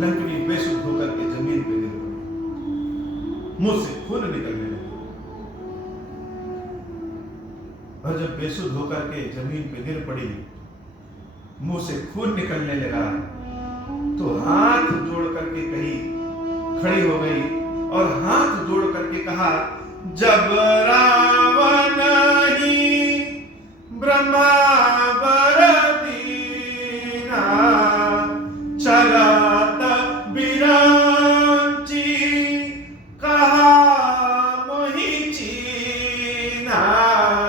लंकनी बेसुध होकर के जमीन पे गिर पड़ी, मुंह से खून निकलने लगा। और जब बेसुध होकर के जमीन पे गिर पड़ी, मुंह से खून निकलने लगा, तो हाथ जोड़ करके कहीं खड़ी हो गई और हाथ जोड़ करके कहा, जब रावण ही ब्रह्मा बर दीना, चलत बिरंची कहा मोहि चीना।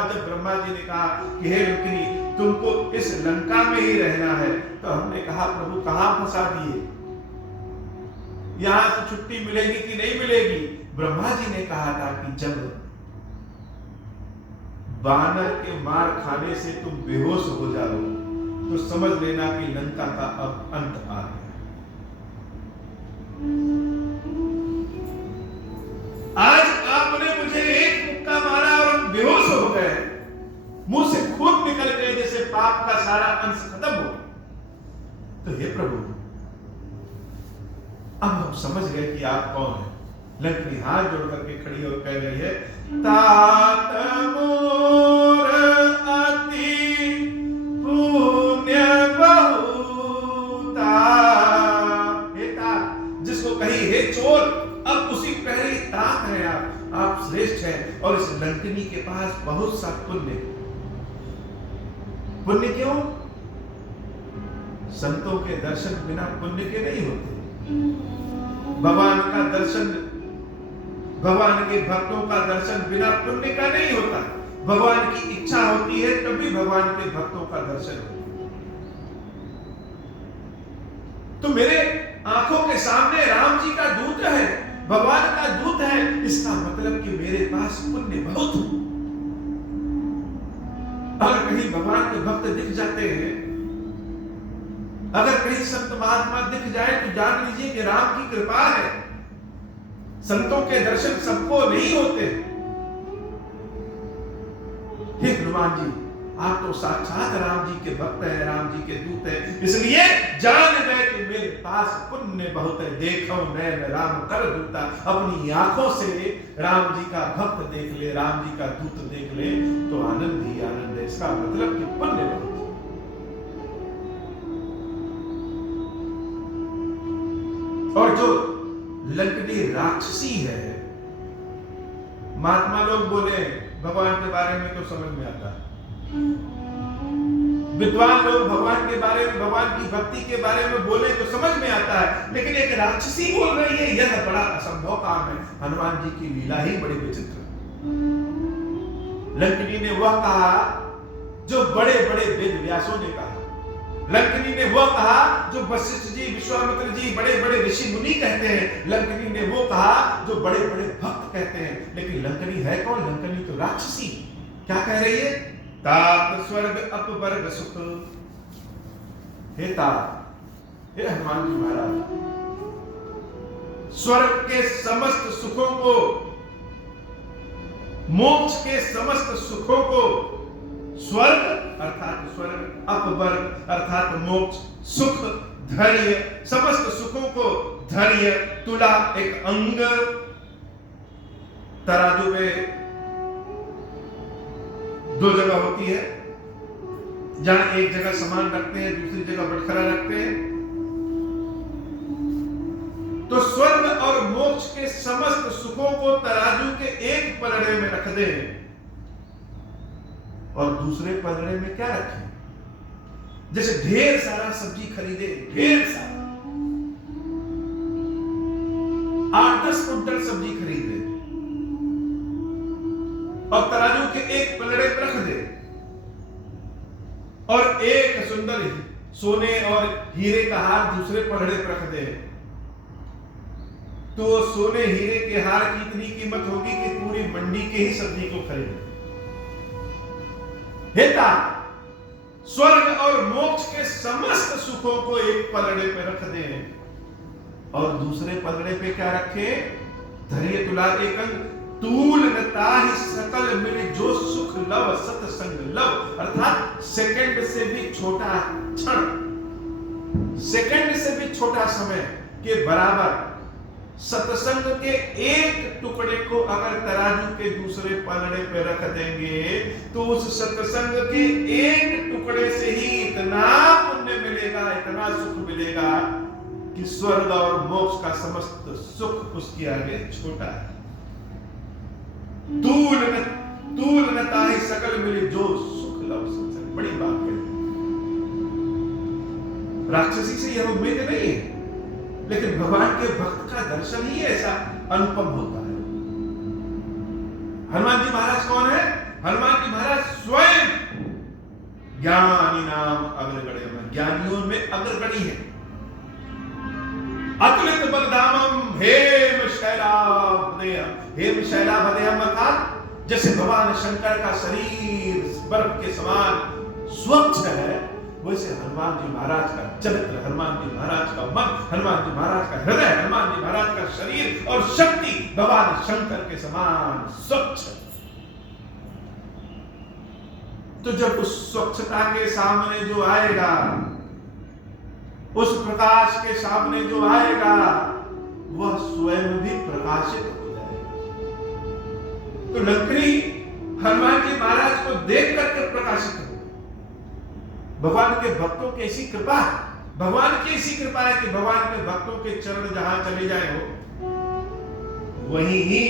जब ब्रह्मा जी ने कहा कि हे लंकनी, तुमको इस लंका में ही रहना है, तो हमने कहा प्रभु कहां फंसा दिए, यहां से छुट्टी मिलेगी कि नहीं मिलेगी। ब्रह्मा जी ने कहा था कि जब बानर के मार खाने से तुम बेहोश हो जाओ तो समझ लेना कि लंका का अब अंत आ गया। आज आपने मुझे एक मुक्का मारा और हम बेहोश हो गए, मुंह से खून निकल गए, जैसे पाप का सारा अंश खत्म हो गया। तो हे प्रभु, अब हम समझ गए कि आप कौन हैं। लंकनी हाथ जोड़ करके खड़ी और कह रही है, तात मोर अति पुण्य बहुता। हे तात, जिसको कही हे चोर, अब उसी पहले तात है आप श्रेष्ठ हैं, और इस लंकनी के पास बहुत सा पुण्य। पुण्य क्यों? संतों के दर्शन बिना पुण्य के नहीं होते। भगवान का दर्शन, भगवान के भक्तों का दर्शन बिना पुण्य का नहीं होता। भगवान की इच्छा होती है तभी भगवान के भक्तों का दर्शन होता है। तो मेरे आंखों के सामने राम जी का दूत है, भगवान का दूत है, इसका मतलब कि मेरे पास पुण्य बहुत है। अगर कहीं भगवान के भक्त दिख जाते हैं अगर कहीं संत महात्मा दिख जाए तो जान लीजिए कि राम की कृपा है। संतों के दर्शन सबको नहीं होते। हे हनुमान जी, आप तो साक्षात राम जी के भक्त हैं, राम जी के दूत हैं, इसलिए जान गए कि मेरे पास पुण्य बहुत है। देखो नैन राम कर दूता, अपनी आंखों से राम जी का भक्त देख ले, राम जी का दूत देख ले तो आनंद ही आनंद है। इसका मतलब कि पुण्य बहुत है। और जो लंकनी राक्षसी है, महात्मा लोग बोले भगवान के बारे में तो समझ में आता है, विद्वान लोग भगवान के बारे में, भगवान की भक्ति के बारे में बोले तो समझ में आता है, लेकिन एक राक्षसी बोल रही है, यह बड़ा असंभव काम है। हनुमान जी की लीला ही बड़ी विचित्र। लंकनी ने वह कहा जो बड़े बड़े वेद व्यासों ने कहा, लंकनी ने वो कहा जो वशिष्ठ जी, विश्वामित्र जी, बड़े बड़े ऋषि मुनि कहते हैं, लंकनी ने वो कहा जो बड़े बड़े भक्त कहते हैं। लेकिन लंकनी है कौन? लंकनी तो राक्षसी। क्या कह रही है? तात स्वर्ग अपवर्ग सुख। हे तात, हे हनुमान जी महाराज, स्वर्ग के समस्त सुखों को, मोक्ष के समस्त सुखों को, स्वर्ग अर्थात स्वर्ग, अपवर्ग अर्थात मोक्ष, सुख धैर्य, समस्त सुखों को धैर्य, तुला एक अंग, तराजू में दो जगह होती है, जहां एक जगह सामान रखते हैं, दूसरी जगह बटखरा रखते हैं। तो स्वर्ग और मोक्ष के समस्त सुखों को तराजू के एक पलड़े में रख दें और दूसरे पलड़े में क्या रखें? जैसे ढेर सारा सब्जी खरीदे, ढेर सारा 8-10 कुंटल सब्जी खरीदे और तराजू के एक पलड़े पर रख दे, और एक सुंदर सोने और हीरे का हार दूसरे पलड़े पर रख दे, तो सोने हीरे के हार की इतनी कीमत होगी कि पूरी मंडी के ही सब्जी को खरीदे। हेता स्वर्ग और मोक्ष के समस्त सुखों को एक पलड़े पे रख दें और दूसरे पलड़े पे क्या रखे? धैर्य तुला एक अंग, तूल न ताहि सकल मिले जो सुख लव सतसंग लव, अर्थात सेकंड से भी छोटा क्षण, सेकंड से भी छोटा समय के बराबर सत्संग के एक टुकड़े को अगर तराजू के दूसरे पलड़े पे रख देंगे तो उस सत्संग के एक टुकड़े से ही इतना पुण्य मिलेगा, इतना सुख मिलेगा कि स्वर्ग और मोक्ष का समस्त सुख उसके आगे छोटा है। तूल न ताहि सकल मिले जो सुख लव सत्संग, बड़ी बात है। राक्षसी से यह उम्मीद नहीं है, लेकिन भगवान के भक्त का दर्शन ही ऐसा अनुपम होता है। हनुमान जी महाराज कौन है? हनुमान जी महाराज स्वयं ज्ञानी नाम अग्रगण्य, ज्ञानियों में अग्रगणी है। अतुलित बलधामम हेम शैलाभदेयम, हेम शैलाभदेयम अर्थात जैसे भगवान शंकर का शरीर बर्फ के समान स्वच्छ है, वैसे हनुमान जी महाराज का चरित्र, हनुमान जी महाराज का मन, हनुमान जी महाराज का हृदय, हनुमान जी महाराज का शरीर और शक्ति भगवान शंकर के समान स्वच्छ। तो जब उस स्वच्छता के सामने जो आएगा, उस प्रकाश के सामने जो आएगा, वह स्वयं भी प्रकाशित हो जाएगा। तो लंकनी हनुमान जी महाराज को देख करके प्रकाशित हो। भगवान के भक्तों की ऐसी कृपा है, भगवान की ऐसी कृपा है कि भगवान के भक्तों के चरण जहां चले जाए हो वहीं ही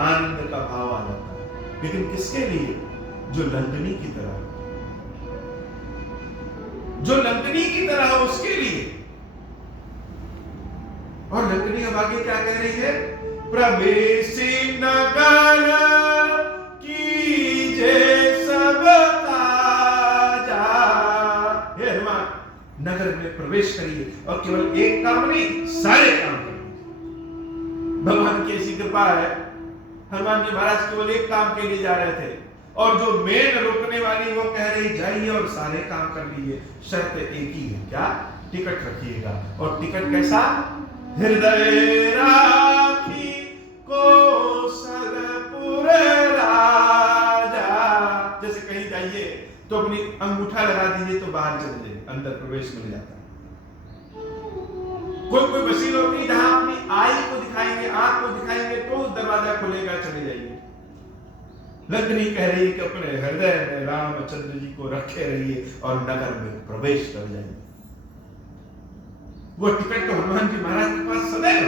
आनंद का भाव आ जाता है। लेकिन किसके लिए? जो लंकनी की तरह, जो लंकनी की तरह हो उसके लिए। और लंकनी अब आगे क्या कह रही है? प्रवेशी नगर कीजे सब काजा, हे हनुमान नगर में प्रवेश करिए और केवल एक काम नहीं, सारे काम करिए। भगवान की ऐसी कृपा है, हनुमान जी महाराज केवल एक काम के लिए जा रहे थे और जो मेन रोकने वाली वो कह रही जाइए और सारे काम कर लीजिए। शर्त एक ही है, क्या? टिकट रखिएगा। और टिकट कैसा? हृदय राखी कौशलपुर राजा। जैसे कहीं जाइए तो अपनी अंगूठा लगा दीजिए तो बाहर चले जाइए, अंदर प्रवेश मिल जाता है। कोई मशीन होती है जहां अपनी आई को दिखाएंगे, आंख को दिखाएंगे तो दरवाजा खुलेगा, चले जाइए। लग्नी कह रही है कि अपने हृदय में रामचंद्र जी को रखे रहिए और नगर में प्रवेश कर जाइए। वो टिकट तो हनुमान जी महाराज के पास सदैव।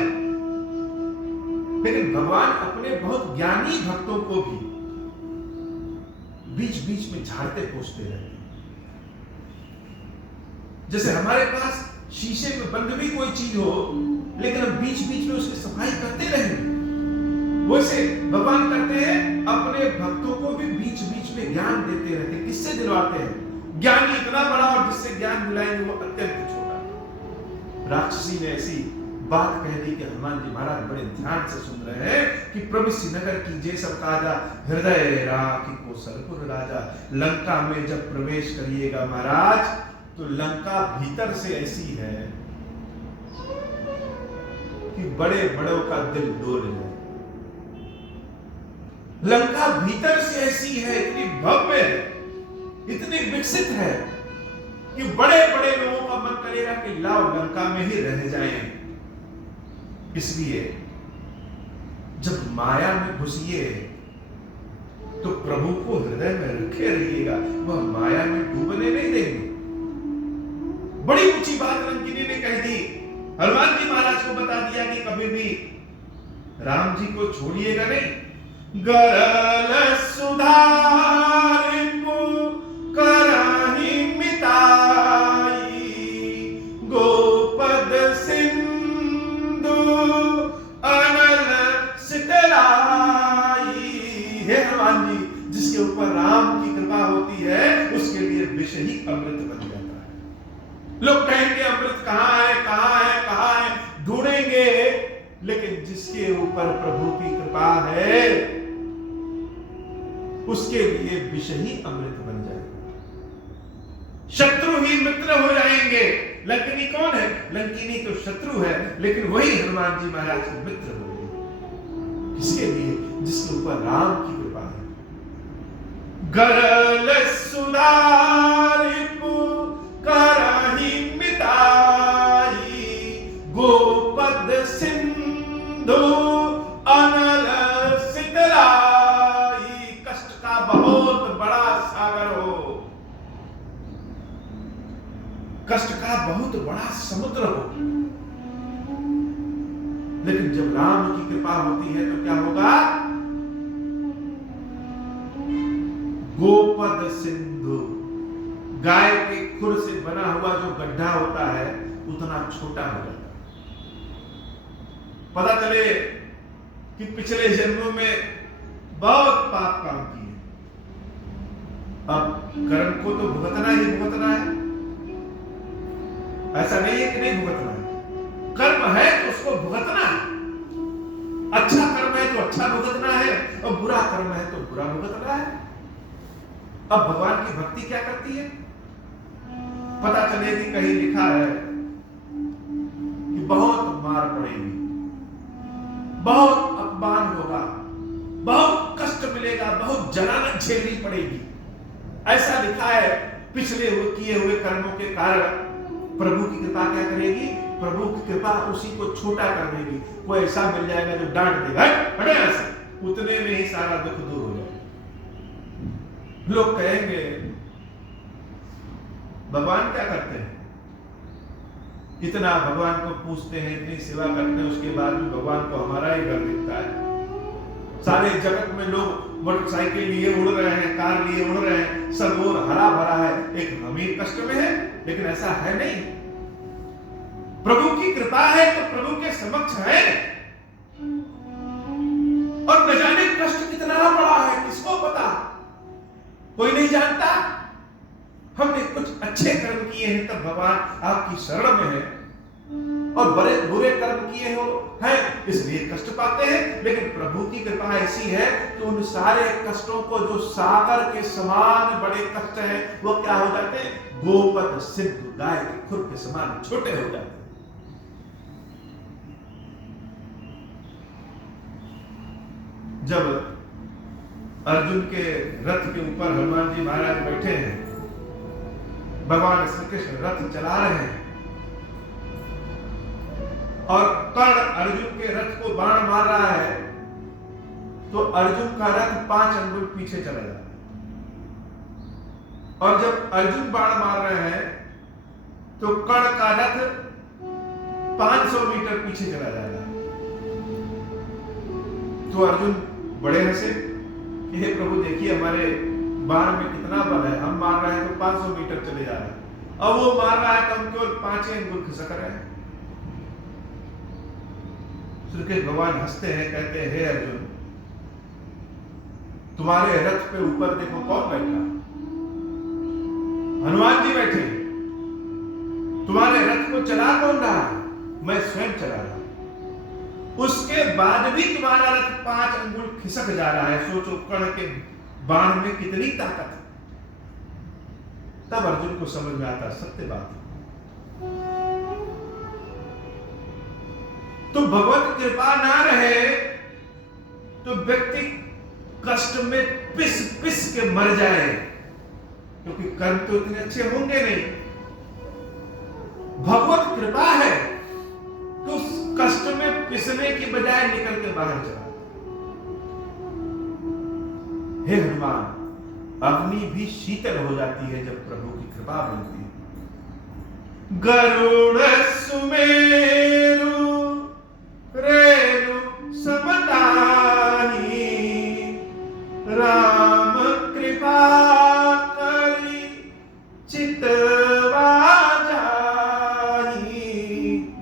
लेकिन भगवान अपने बहुत ज्ञानी भक्तों को भी बीच बीच में झाड़ते पोछते रहते हैं। जैसे हमारे पास शीशे में बंद भी कोई चीज हो, लेकिन हम बीच बीच में उसकी सफाई करते रहेंगे, वैसे भगवान करते हैं अपने भक्तों को भी बीच बीच में ज्ञान देते रहते हैं। किससे दिलवाते हैं? ज्ञानी इतना बड़ा और जिससे ज्ञान दिलाएंगे वो अत्यंत छोटा। राक्षसी ने ऐसी बात कह दी कि हनुमान जी महाराज बड़े ध्यान से सुन रहे हैं कि प्रभु श्रीनगर कीजिए सब काजा, हृदय राखी कौशलपुर राजा। लंका में जब प्रवेश करिएगा महाराज तो लंका भीतर से ऐसी है कि बड़े बड़ों का दिल डोल जाए। लंका भीतर से ऐसी है, इतनी भव्य है, इतनी विकसित है कि बड़े बड़े लोगों का मन करेगा कि लाओ लंका में ही रह जाएं। इसलिए जब माया में घुसिए तो प्रभु को हृदय में रखे रहिएगा, वह माया में डूबने नहीं देंगे। बड़ी ऊंची बात लंकिनी ने कह दी। हनुमान जी महाराज को बता दिया कि कभी भी राम जी को छोड़िएगा नहीं। गरल सुधार करहि मिताई, गोपद सिंधु अनल सितलाई। हे हनुमान जी, जिसके ऊपर राम की कृपा होती है उसके लिए विष ही अमृत बन जाता है। लोग कहेंगे अमृत कहां है, कहां है, कहां है, ढूंढेंगे, लेकिन जिसके ऊपर प्रभु की कृपा है उसके लिए विष ही अमृत बन जाएगा। शत्रु ही मित्र हो जाएंगे। लंकिनी कौन है? लंकिनी तो शत्रु है, लेकिन वही हनुमान जी महाराज के मित्र हो गए। किसके लिए? जिसके ऊपर राम की कृपा है। गरल सुधार करहि मिताई, गोपद सिंधु अनल सितलाई। कष्ट का बहुत बड़ा सागर हो, कष्ट का बहुत बड़ा समुद्र हो, लेकिन जब राम की कृपा होती है तो क्या होगा? गोपद सिंधु, गाय के खुर से बना हुआ जो गड्ढा होता है उतना छोटा हो जाता है। पता चले कि पिछले जन्मों में बहुत पाप काम किए, अब कर्म को तो भुगतना ही भुगतना है। ऐसा नहीं है कि नहीं भुगतना है, कर्म है तो उसको भुगतना है। अच्छा कर्म है तो अच्छा भुगतना है, और बुरा कर्म है तो बुरा भुगतना है। अब भगवान की भक्ति क्या करती है? पता चले कि कहीं लिखा है कि बहुत मार पड़ेगी, बहुत अपमान होगा, बहुत कष्ट मिलेगा, बहुत जलानत झेलनी पड़ेगी, ऐसा लिखा है। पिछले किए हुए कर्मों के कारण प्रभु की कृपा क्या करेगी? प्रभु की कृपा उसी को छोटा कर देगी। कोई ऐसा मिल जाएगा जो डांट देगा, हटे ऐसे, उतने में ही सारा दुख दूर हो जाएगा। लोग कहेंगे भगवान क्या करते हैं? इतना भगवान को पूछते हैं, इतनी सेवा करते हैं, उसके बाद भी भगवान को हमारा ही घर दिखता है। सारे जगत में लोग मोटरसाइकिल लिए उड़ रहे हैं, कार लिए उड़ रहे हैं, सब और हरा भरा है, एक अमीर कष्ट में है। लेकिन ऐसा है नहीं। प्रभु की कृपा है तो प्रभु के समक्ष है, और न जाने कष्ट कितना बड़ा है, किसको पता? कोई नहीं जानता। हमने कुछ अच्छे कर्म किए हैं तब भगवान आपकी शरण में है, और बड़े बुरे कर्म किए हो हैं, इसलिए कष्ट पाते हैं। लेकिन प्रभु की कृपा ऐसी है कि उन सारे कष्टों को, जो सागर के समान बड़े कष्ट हैं, वो क्या हो जाते हैं? गोपद सिद्ध गाय के खुर के समान छोटे हो जाते हैं। जब अर्जुन के रथ के ऊपर हनुमान जी महाराज बैठे हैं, भगवान श्री कृष्ण रथ चला रहे हैं और कर्ण अर्जुन के रथ को बाण मार रहा है, तो अर्जुन का रथ 5 अंगुल पीछे चला जाता है। और जब अर्जुन बाण मार रहे हैं तो कर्ण का रथ 500 मीटर पीछे चला जाएगा। तो अर्जुन बड़े हंसे, हे प्रभु देखिए हमारे बाण में कितना बल है, हम मार रहे हैं तो 500 मीटर चले जा रहे हैं, अब वो मार रहा है तो हम केवल 5 अंगुल खिसक रहे हैं। श्री कृष्ण भगवान हंसते हैं, कहते हैं, हे अर्जुन, तुम्हारे रथ पे ऊपर देखो कौन बैठा? हनुमान जी बैठे। तुम्हारे रथ को चला कौन रहा? मैं स्वयं चला रहा हूं। उसके बाद भी तुम्हारा रथ 5 अंगुल खिसक जा रहा है। सोचो कर्ण के बाण में कितनी ताकत है। तब अर्जुन को समझ में आता सत्य बात। तो भगवत कृपा ना रहे तो व्यक्ति कष्ट में पिस पिस के मर जाए, क्योंकि कर्म तो इतने अच्छे होंगे नहीं। भगवत कृपा है तो उस कष्ट में पिसने की बजाय निकल के बाहर चला। हे हनुमान, अग्नि भी शीतल हो जाती है जब प्रभु की कृपा मिलती है। गरुड़ सुमेरु रेणु समताही, राम कृपा करी चितवा जाही।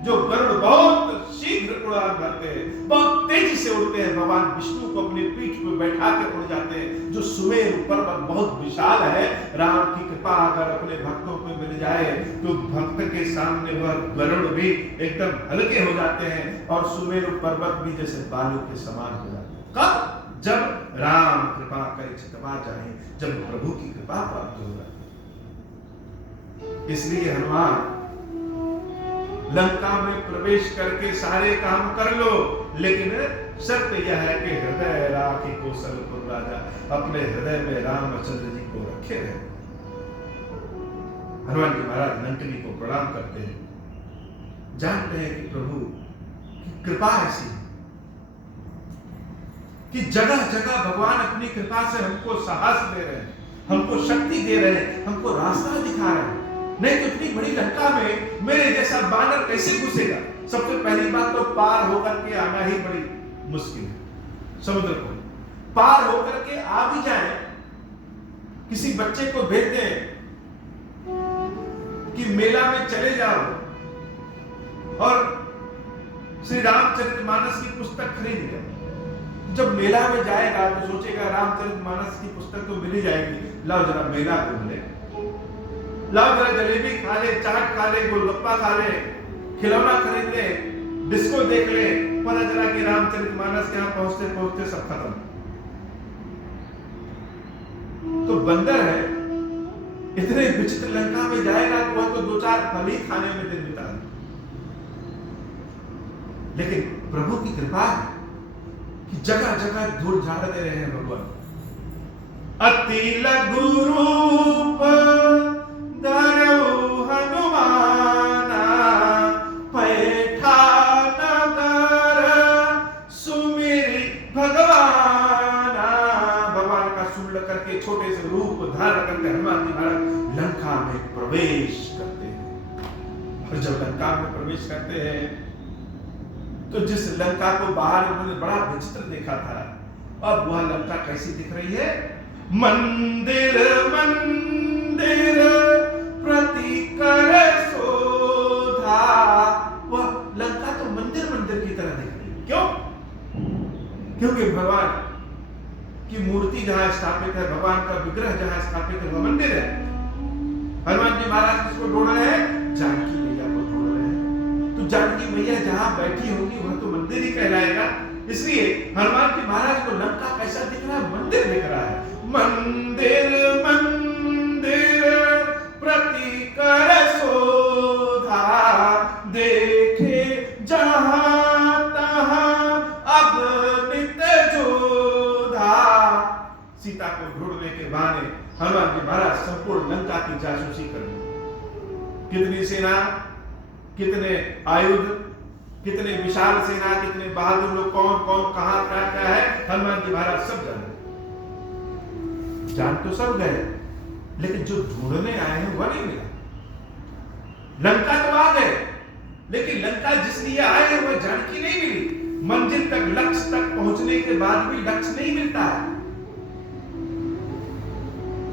जो गरुड़ बहुत शीघ्र उड़ान भरते हैं, बहुत तेजी से उड़ते हैं, भगवान विष्णु को अपनी पीठ पर बैठा के उड़ जाते हैं। जो सुमेरु पर्वत बहुत विशाल है, राम की कृपा अगर अपने भक्तों को मिल जाए तो भक्त के सामने वह गरुड़ भी एकदम हल्के हो जाते हैं और सुमेरु पर्वत भी जैसे बालू के समान हो जाते हैं। कब? जब राम कृपा करे चितवा जाए, जब प्रभु की कृपा प्राप्त हो जाती है। इसलिए हनुमान, लंका में प्रवेश करके सारे काम कर लो, लेकिन शर्त यह है कि हृदय राखी कौशलपुर राजा, अपने हृदय में रामचंद्र जी को रखे रहे। हनुमान जी महाराज लंकनी को प्रणाम करते हैं, जानते हैं कि प्रभु की कृपा ऐसी कि जगह जगह भगवान अपनी कृपा से हमको साहस दे रहे हैं, हमको शक्ति दे रहे हैं, हमको रास्ता दिखा रहे हैं। नहीं तो इतनी बड़ी लंका में मेरे जैसा बानर कैसे घुसेगा? सबसे पहली बात तो पार होकर के आना ही बड़ी मुश्किल है। समुद्र को पार होकर के आ भी जाए, किसी बच्चे को भेज दें कि मेला में चले जाओ और श्री रामचरितमानस की पुस्तक खरीद ले। जब मेला में जाएगा तो सोचेगा रामचरितमानस की पुस्तक तो मिल ही जाएगी, लाओ जरा मेला घूम ले, लाओ जरा जलेबी खा ले, चाट खा ले, गोलगप्पा खा ले, खिलौना खरीद ले, डिस्को देख ले। पता चला कि रामचरितमानस के यहाँ पहुंचते पहुंचते सब खत्म। तो बंदर है, इतने विचित्र लंका में जाएगा तो वह तो 2-4 फल ही खाने में दिन बिता दे। लेकिन प्रभु की कृपा है कि जगह जगह धूल झाड़ दे रहे हैं भगवान। अति लघु रूप धरऊ हनुमाना, पैठा नगर सुमिरि भगवाना। भगवान का सुन करके छोटे से रूप धारण करके हनुमान जी महाराज लंका में प्रवेश करते हैं। और जब लंका में प्रवेश करते हैं तो जिस लंका को बाहर उन्होंने बड़ा विचित्र देखा था, अब वह लंका कैसी दिख रही है? मंदिर मंदिर प्रति कर शोभा। वह लंका तो मंदिर मंदिर की तरह दिख रही है। क्यों? क्योंकि भगवान की मूर्ति जहां स्थापित है, भगवान का विग्रह जहां स्थापित है, वह मंदिर है। हनुमान जी महाराज किसको ढूंढ रहे हैं? जानकी मैया को ढूंढ रहे हैं। तो जानकी मैया जहां बैठी होगी वह तो मंदिर ही कहलाएगा। इसलिए हनुमान जी महाराज को लंका कैसा दिख रहा है? मंदिर दिख रहा है। मंदिर मंदिर प्रति कर शोधा, देखे जहां तहां अब नित जोधा। सीता को ढूंढने के बहाने हनुमान जी महाराज संपूर्ण लंका की जासूसी कर दी। कितनी सेना, कितने आयुध, कितने विशाल सेना, कितने बहादुर लोग, कौन कौन कहां क्या क्या है, हनुमान जी महाराज सब जाने। जान तो सब गए, लेकिन जो ढूंढने आए हैं वह नहीं मिला। लंका तो आ गए, लेकिन लंका जिस लिए आए हैं वह जानकी नहीं मिली। मंजिल तक, लक्ष्य तक पहुंचने के बाद भी लक्ष्य नहीं मिलता है।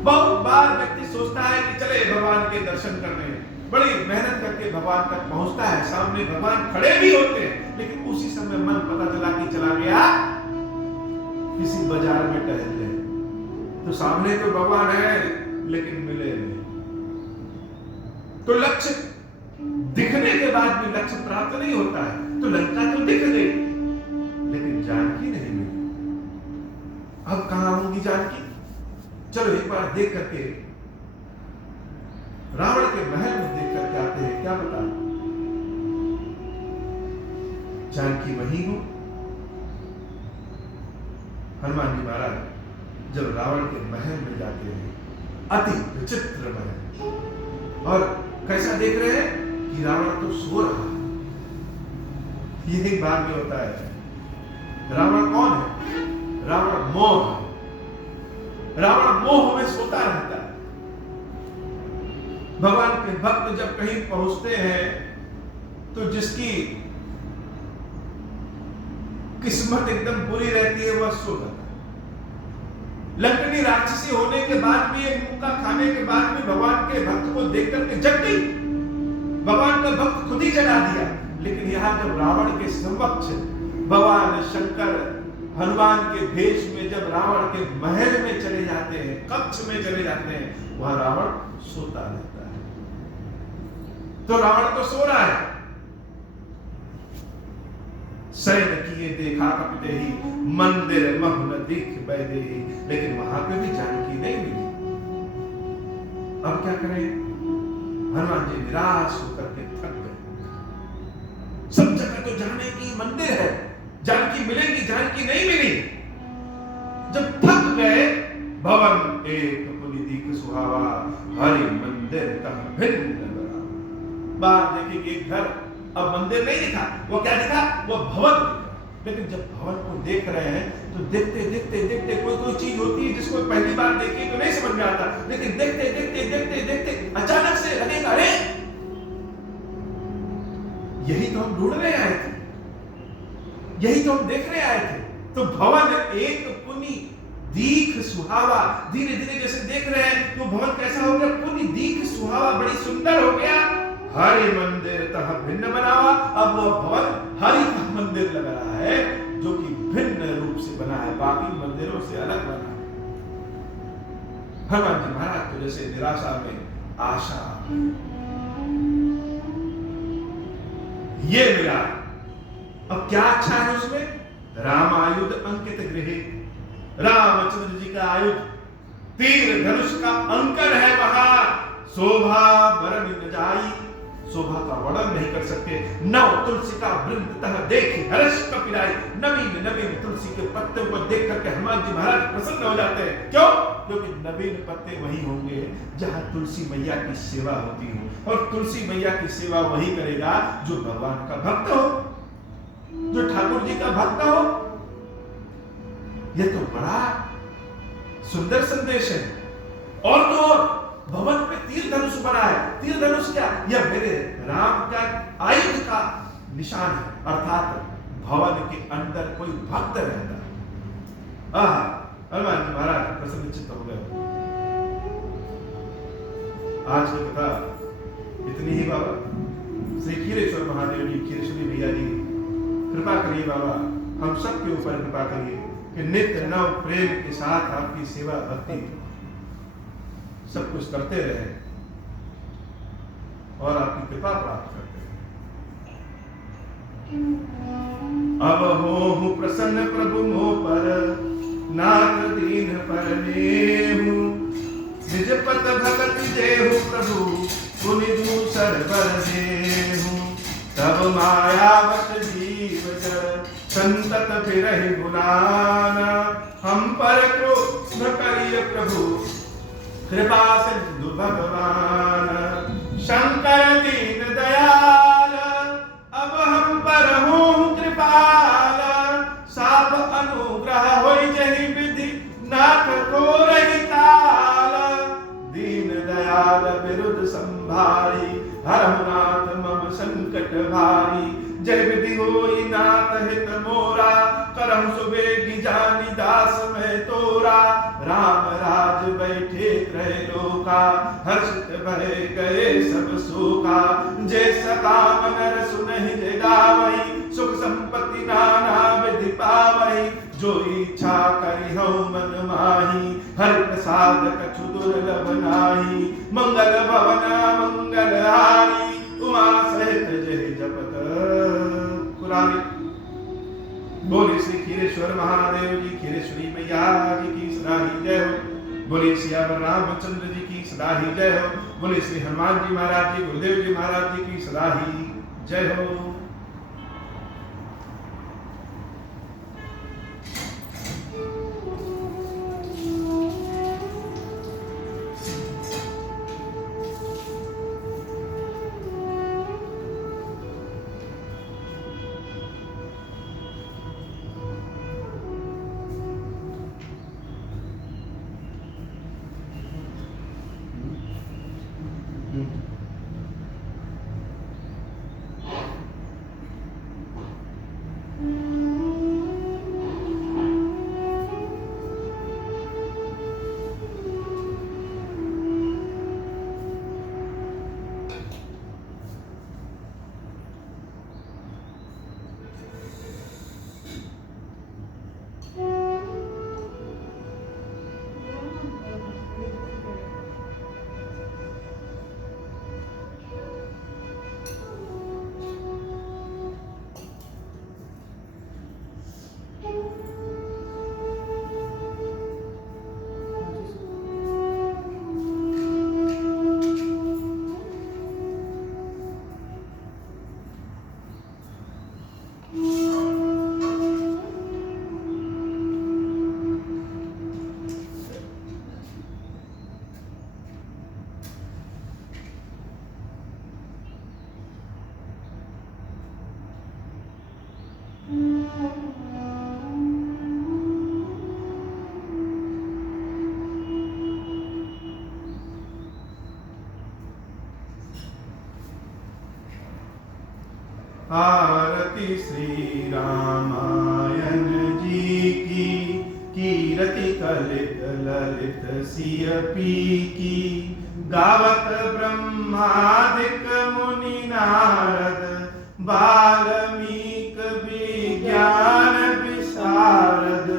बहुत बार व्यक्ति सोचता है कि चले भगवान के दर्शन करने, बड़ी मेहनत करके भगवान तक पहुंचता है, सामने भगवान खड़े भी होते हैं, लेकिन उसी समय मन पता चला कि चला गया किसी बाजार में टहलने, तो सामने तो भगवान है लेकिन मिले नहीं। तो लक्ष्य दिखने के बाद भी लक्ष्य प्राप्त नहीं होता है। तो लंका तो दिख गई, लेकिन जानकी नहीं मिली। अब कहां होंगी जानकी? चलो एक बार देख करके, रावण के महल में देख करके आते हैं, क्या पता जानकी वही हो। हनुमान जी महाराज जब रावण के महल में जाते हैं, अति विचित्र महल, और कैसा देख रहे हैं कि रावण तो सो रहा है। यही बाद में होता है। रावण कौन है? रावण मोह है। रावण मोह में सोता रहता है। भगवान के भक्त जब कहीं पहुंचते हैं तो जिसकी किस्मत एकदम बुरी रहती है वह सो जाता है। लंकनी राक्षसी होने के बाद भी, एक मुक्का खाने के बाद भी भगवान के भक्त को देख करके जग गई। भगवान का भक्त खुद ही जगा दिया। लेकिन यहां जब रावण के समक्ष भगवान शंकर हनुमान के भेष में जब रावण के महल में चले जाते हैं, कक्ष में चले जाते हैं, वहां रावण सोता रहता है। तो रावण तो सो रहा है। शयन किए देखा कपिते ही, मंदिर महु न दिख बैदे ही, लेकिन वहां पे भी जानकी नहीं मिली। अब क्या करें? हनुमान जी निराश होकर के थक गए। सब जगह तो जाने की मंदिर है, जानकी मिलेगी, जानकी नहीं मिली। जब थक गए, भवन एक पुनि दीख सुहावा, हरि मंदिर तह भिन्न बरा। बाहर देखेंगे एक घर, अब मंदिर नहीं दिखा, वो क्या दिखा? वो भवन दिखा। लेकिन जब भवन को देख रहे हैं तो देखते देखते देखते, कोई चीज होती है जिसको पहली बार देखी तो नहीं समझ में आता, लेकिन देखते देखते देखते देखते अचानक से लगेगा, अरे यही तो हम ढूंढने आए थे, यही तो हम देखने आए थे। तो भवन एक पुनि दीख सुहावा, धीरे धीरे जैसे देख रहे हैं तो भवन कैसा हो गया? पुनि दीख सुहावा, बड़ी सुंदर हो गया। हरि मंदिर तह भिन्न बनावा, अब वह भवन हरि का मंदिर लग रहा है, जो कि भिन्न रूप से बना है, बाकी मंदिरों से अलग बना है। हनुमान जी महाराज तो जैसे निराशा में आशा, ये मिला। अब क्या अच्छा है उसमें? राम आयुध अंकित गृहे, रामचंद्र जी का आयुध तीर धनुष का अंकन है वहां। शोभा वरण न जाई, शोभा का वर्णन नहीं कर सकते। नव तुलसी का वृंद तह देखी हर्ष कपिराई, नवीन नवीन तुलसी के पत्तों को देख करके हनुमान जी महाराज प्रसन्न हो जाते हैं। क्यों? क्योंकि नवीन पत्ते वही होंगे जहां तुलसी मैया की सेवा होती हो, और तुलसी मैया की सेवा वही करेगा जो भगवान का भक्त हो, जो ठाकुर जी का भक्त हो। यह तो बड़ा सुंदर संदेश है। और तो भवन पे तीर धनुष बना है। तीर धनुष क्या? यह मेरे राम का आयुध का निशान है, अर्थात भवन के अंदर कोई भक्त रहता है। हनुमान जी महाराज प्रसन्न चित्त हो गए। आज की कथा इतनी ही बाबा। श्री खीरेश्वर महादेव जी, खीरेश्वरी भैया जी, कृपा करिए बाबा, हम सब के ऊपर कृपा करिए कि नित्य नव प्रेम के साथ आपकी सेवा भक्ति सब कुछ करते रहे और आपकी कृपा प्राप्त करते रहे। अब हो प्रसन्न प्रभु मो पर, नाथ दीन पर नेहु। निज पत भगति देहु प्रभु, पुनि दूसर बर देहु। तब मायावश जीव जड़, संतत फिरहि बुलाना। हम पर क्रोध न करिय प्रभु, कृपा सिंधु भगवान। शंकर दीन दयाल, अब हम पर हूँ कृपाल। साप अनुग्रह होई जहि विधि, नाथ को रही ताल। दीन दयाल विरुद्ध संभारी, हरहु नाथ मम संकट भारी। जय विधि होई नाथ हित मोरा, करहु सुबेगी जानी दास में तोरा। राम राज बैठे त्रैलोका, हर्षित भय गए सब शोका। जय सकाम नर सुनहि जय गावहि, सुख संपत्ति नाना विधि पावहि। जो इच्छा करिहु मन माही, हरि प्रसाद कछु दुर्लभ नाही। मंगल भवन मंगल हारी, उमा सहित जय जपत पुरारी। बोले श्री खीरेश्वर महादेव जी, खीरेश्वरी मैया जी की सदा ही जय हो। बोले सियावर रामचंद्र जी की सदा ही जय हो। बोले श्री हनुमान जी महाराज जी, गुरुदेव जी महाराज जी की सदा ही जय हो। आरती श्री रामायण जी की, कीरति कलित ललित सिय पी की। गावत ब्रह्मादिक मुनि नारद, बाल्मीक विज्ञान विशारद।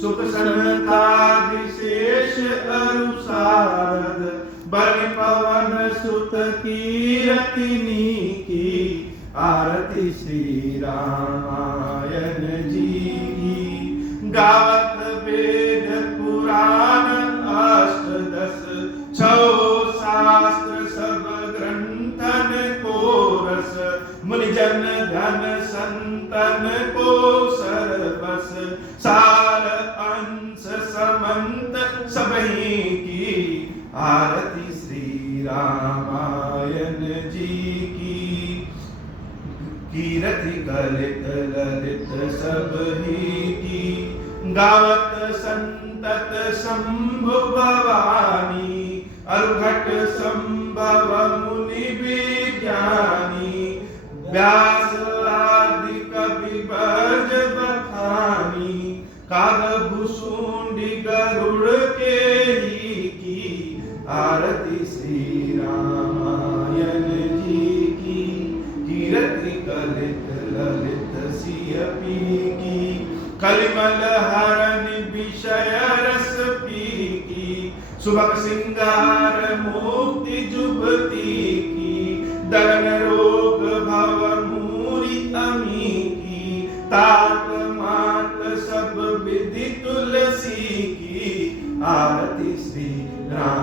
सुख सनकादि शेष अरुसारद, बलि पवन सुत कीरतिनी की। आरती श्री रामायण जी की। गावत वेद पुराण अष्टदश, छौ शास्त्र सब ग्रंथन को रस। मुनि जन धन संतन को सरबस, सार अंश समंत सबही की। आरती श्री रामायण जी की। कीरति कलित ललित सब ही की। गावत संतत शंभु भवानी, अरुघट संभव मुनि विज्ञानी। व्यास आदि कवि बर्ज बखानी, कागभूषुंडी गरुड़ के ही की। आरती श्री रामायण जी की। कीरति कलित ललित सिय पी की। कलिमल हरन विषय रस पी की। सुभग सिंगार मुक्ति जुबती की। दलन रोग भव मूरी अमी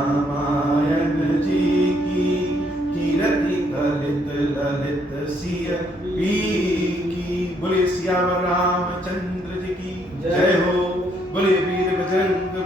रामायण जी की कीरति ललित ललित सिय पी की। बोले सियावर रामचंद्र जी की जय हो। बोले वीर बजरंग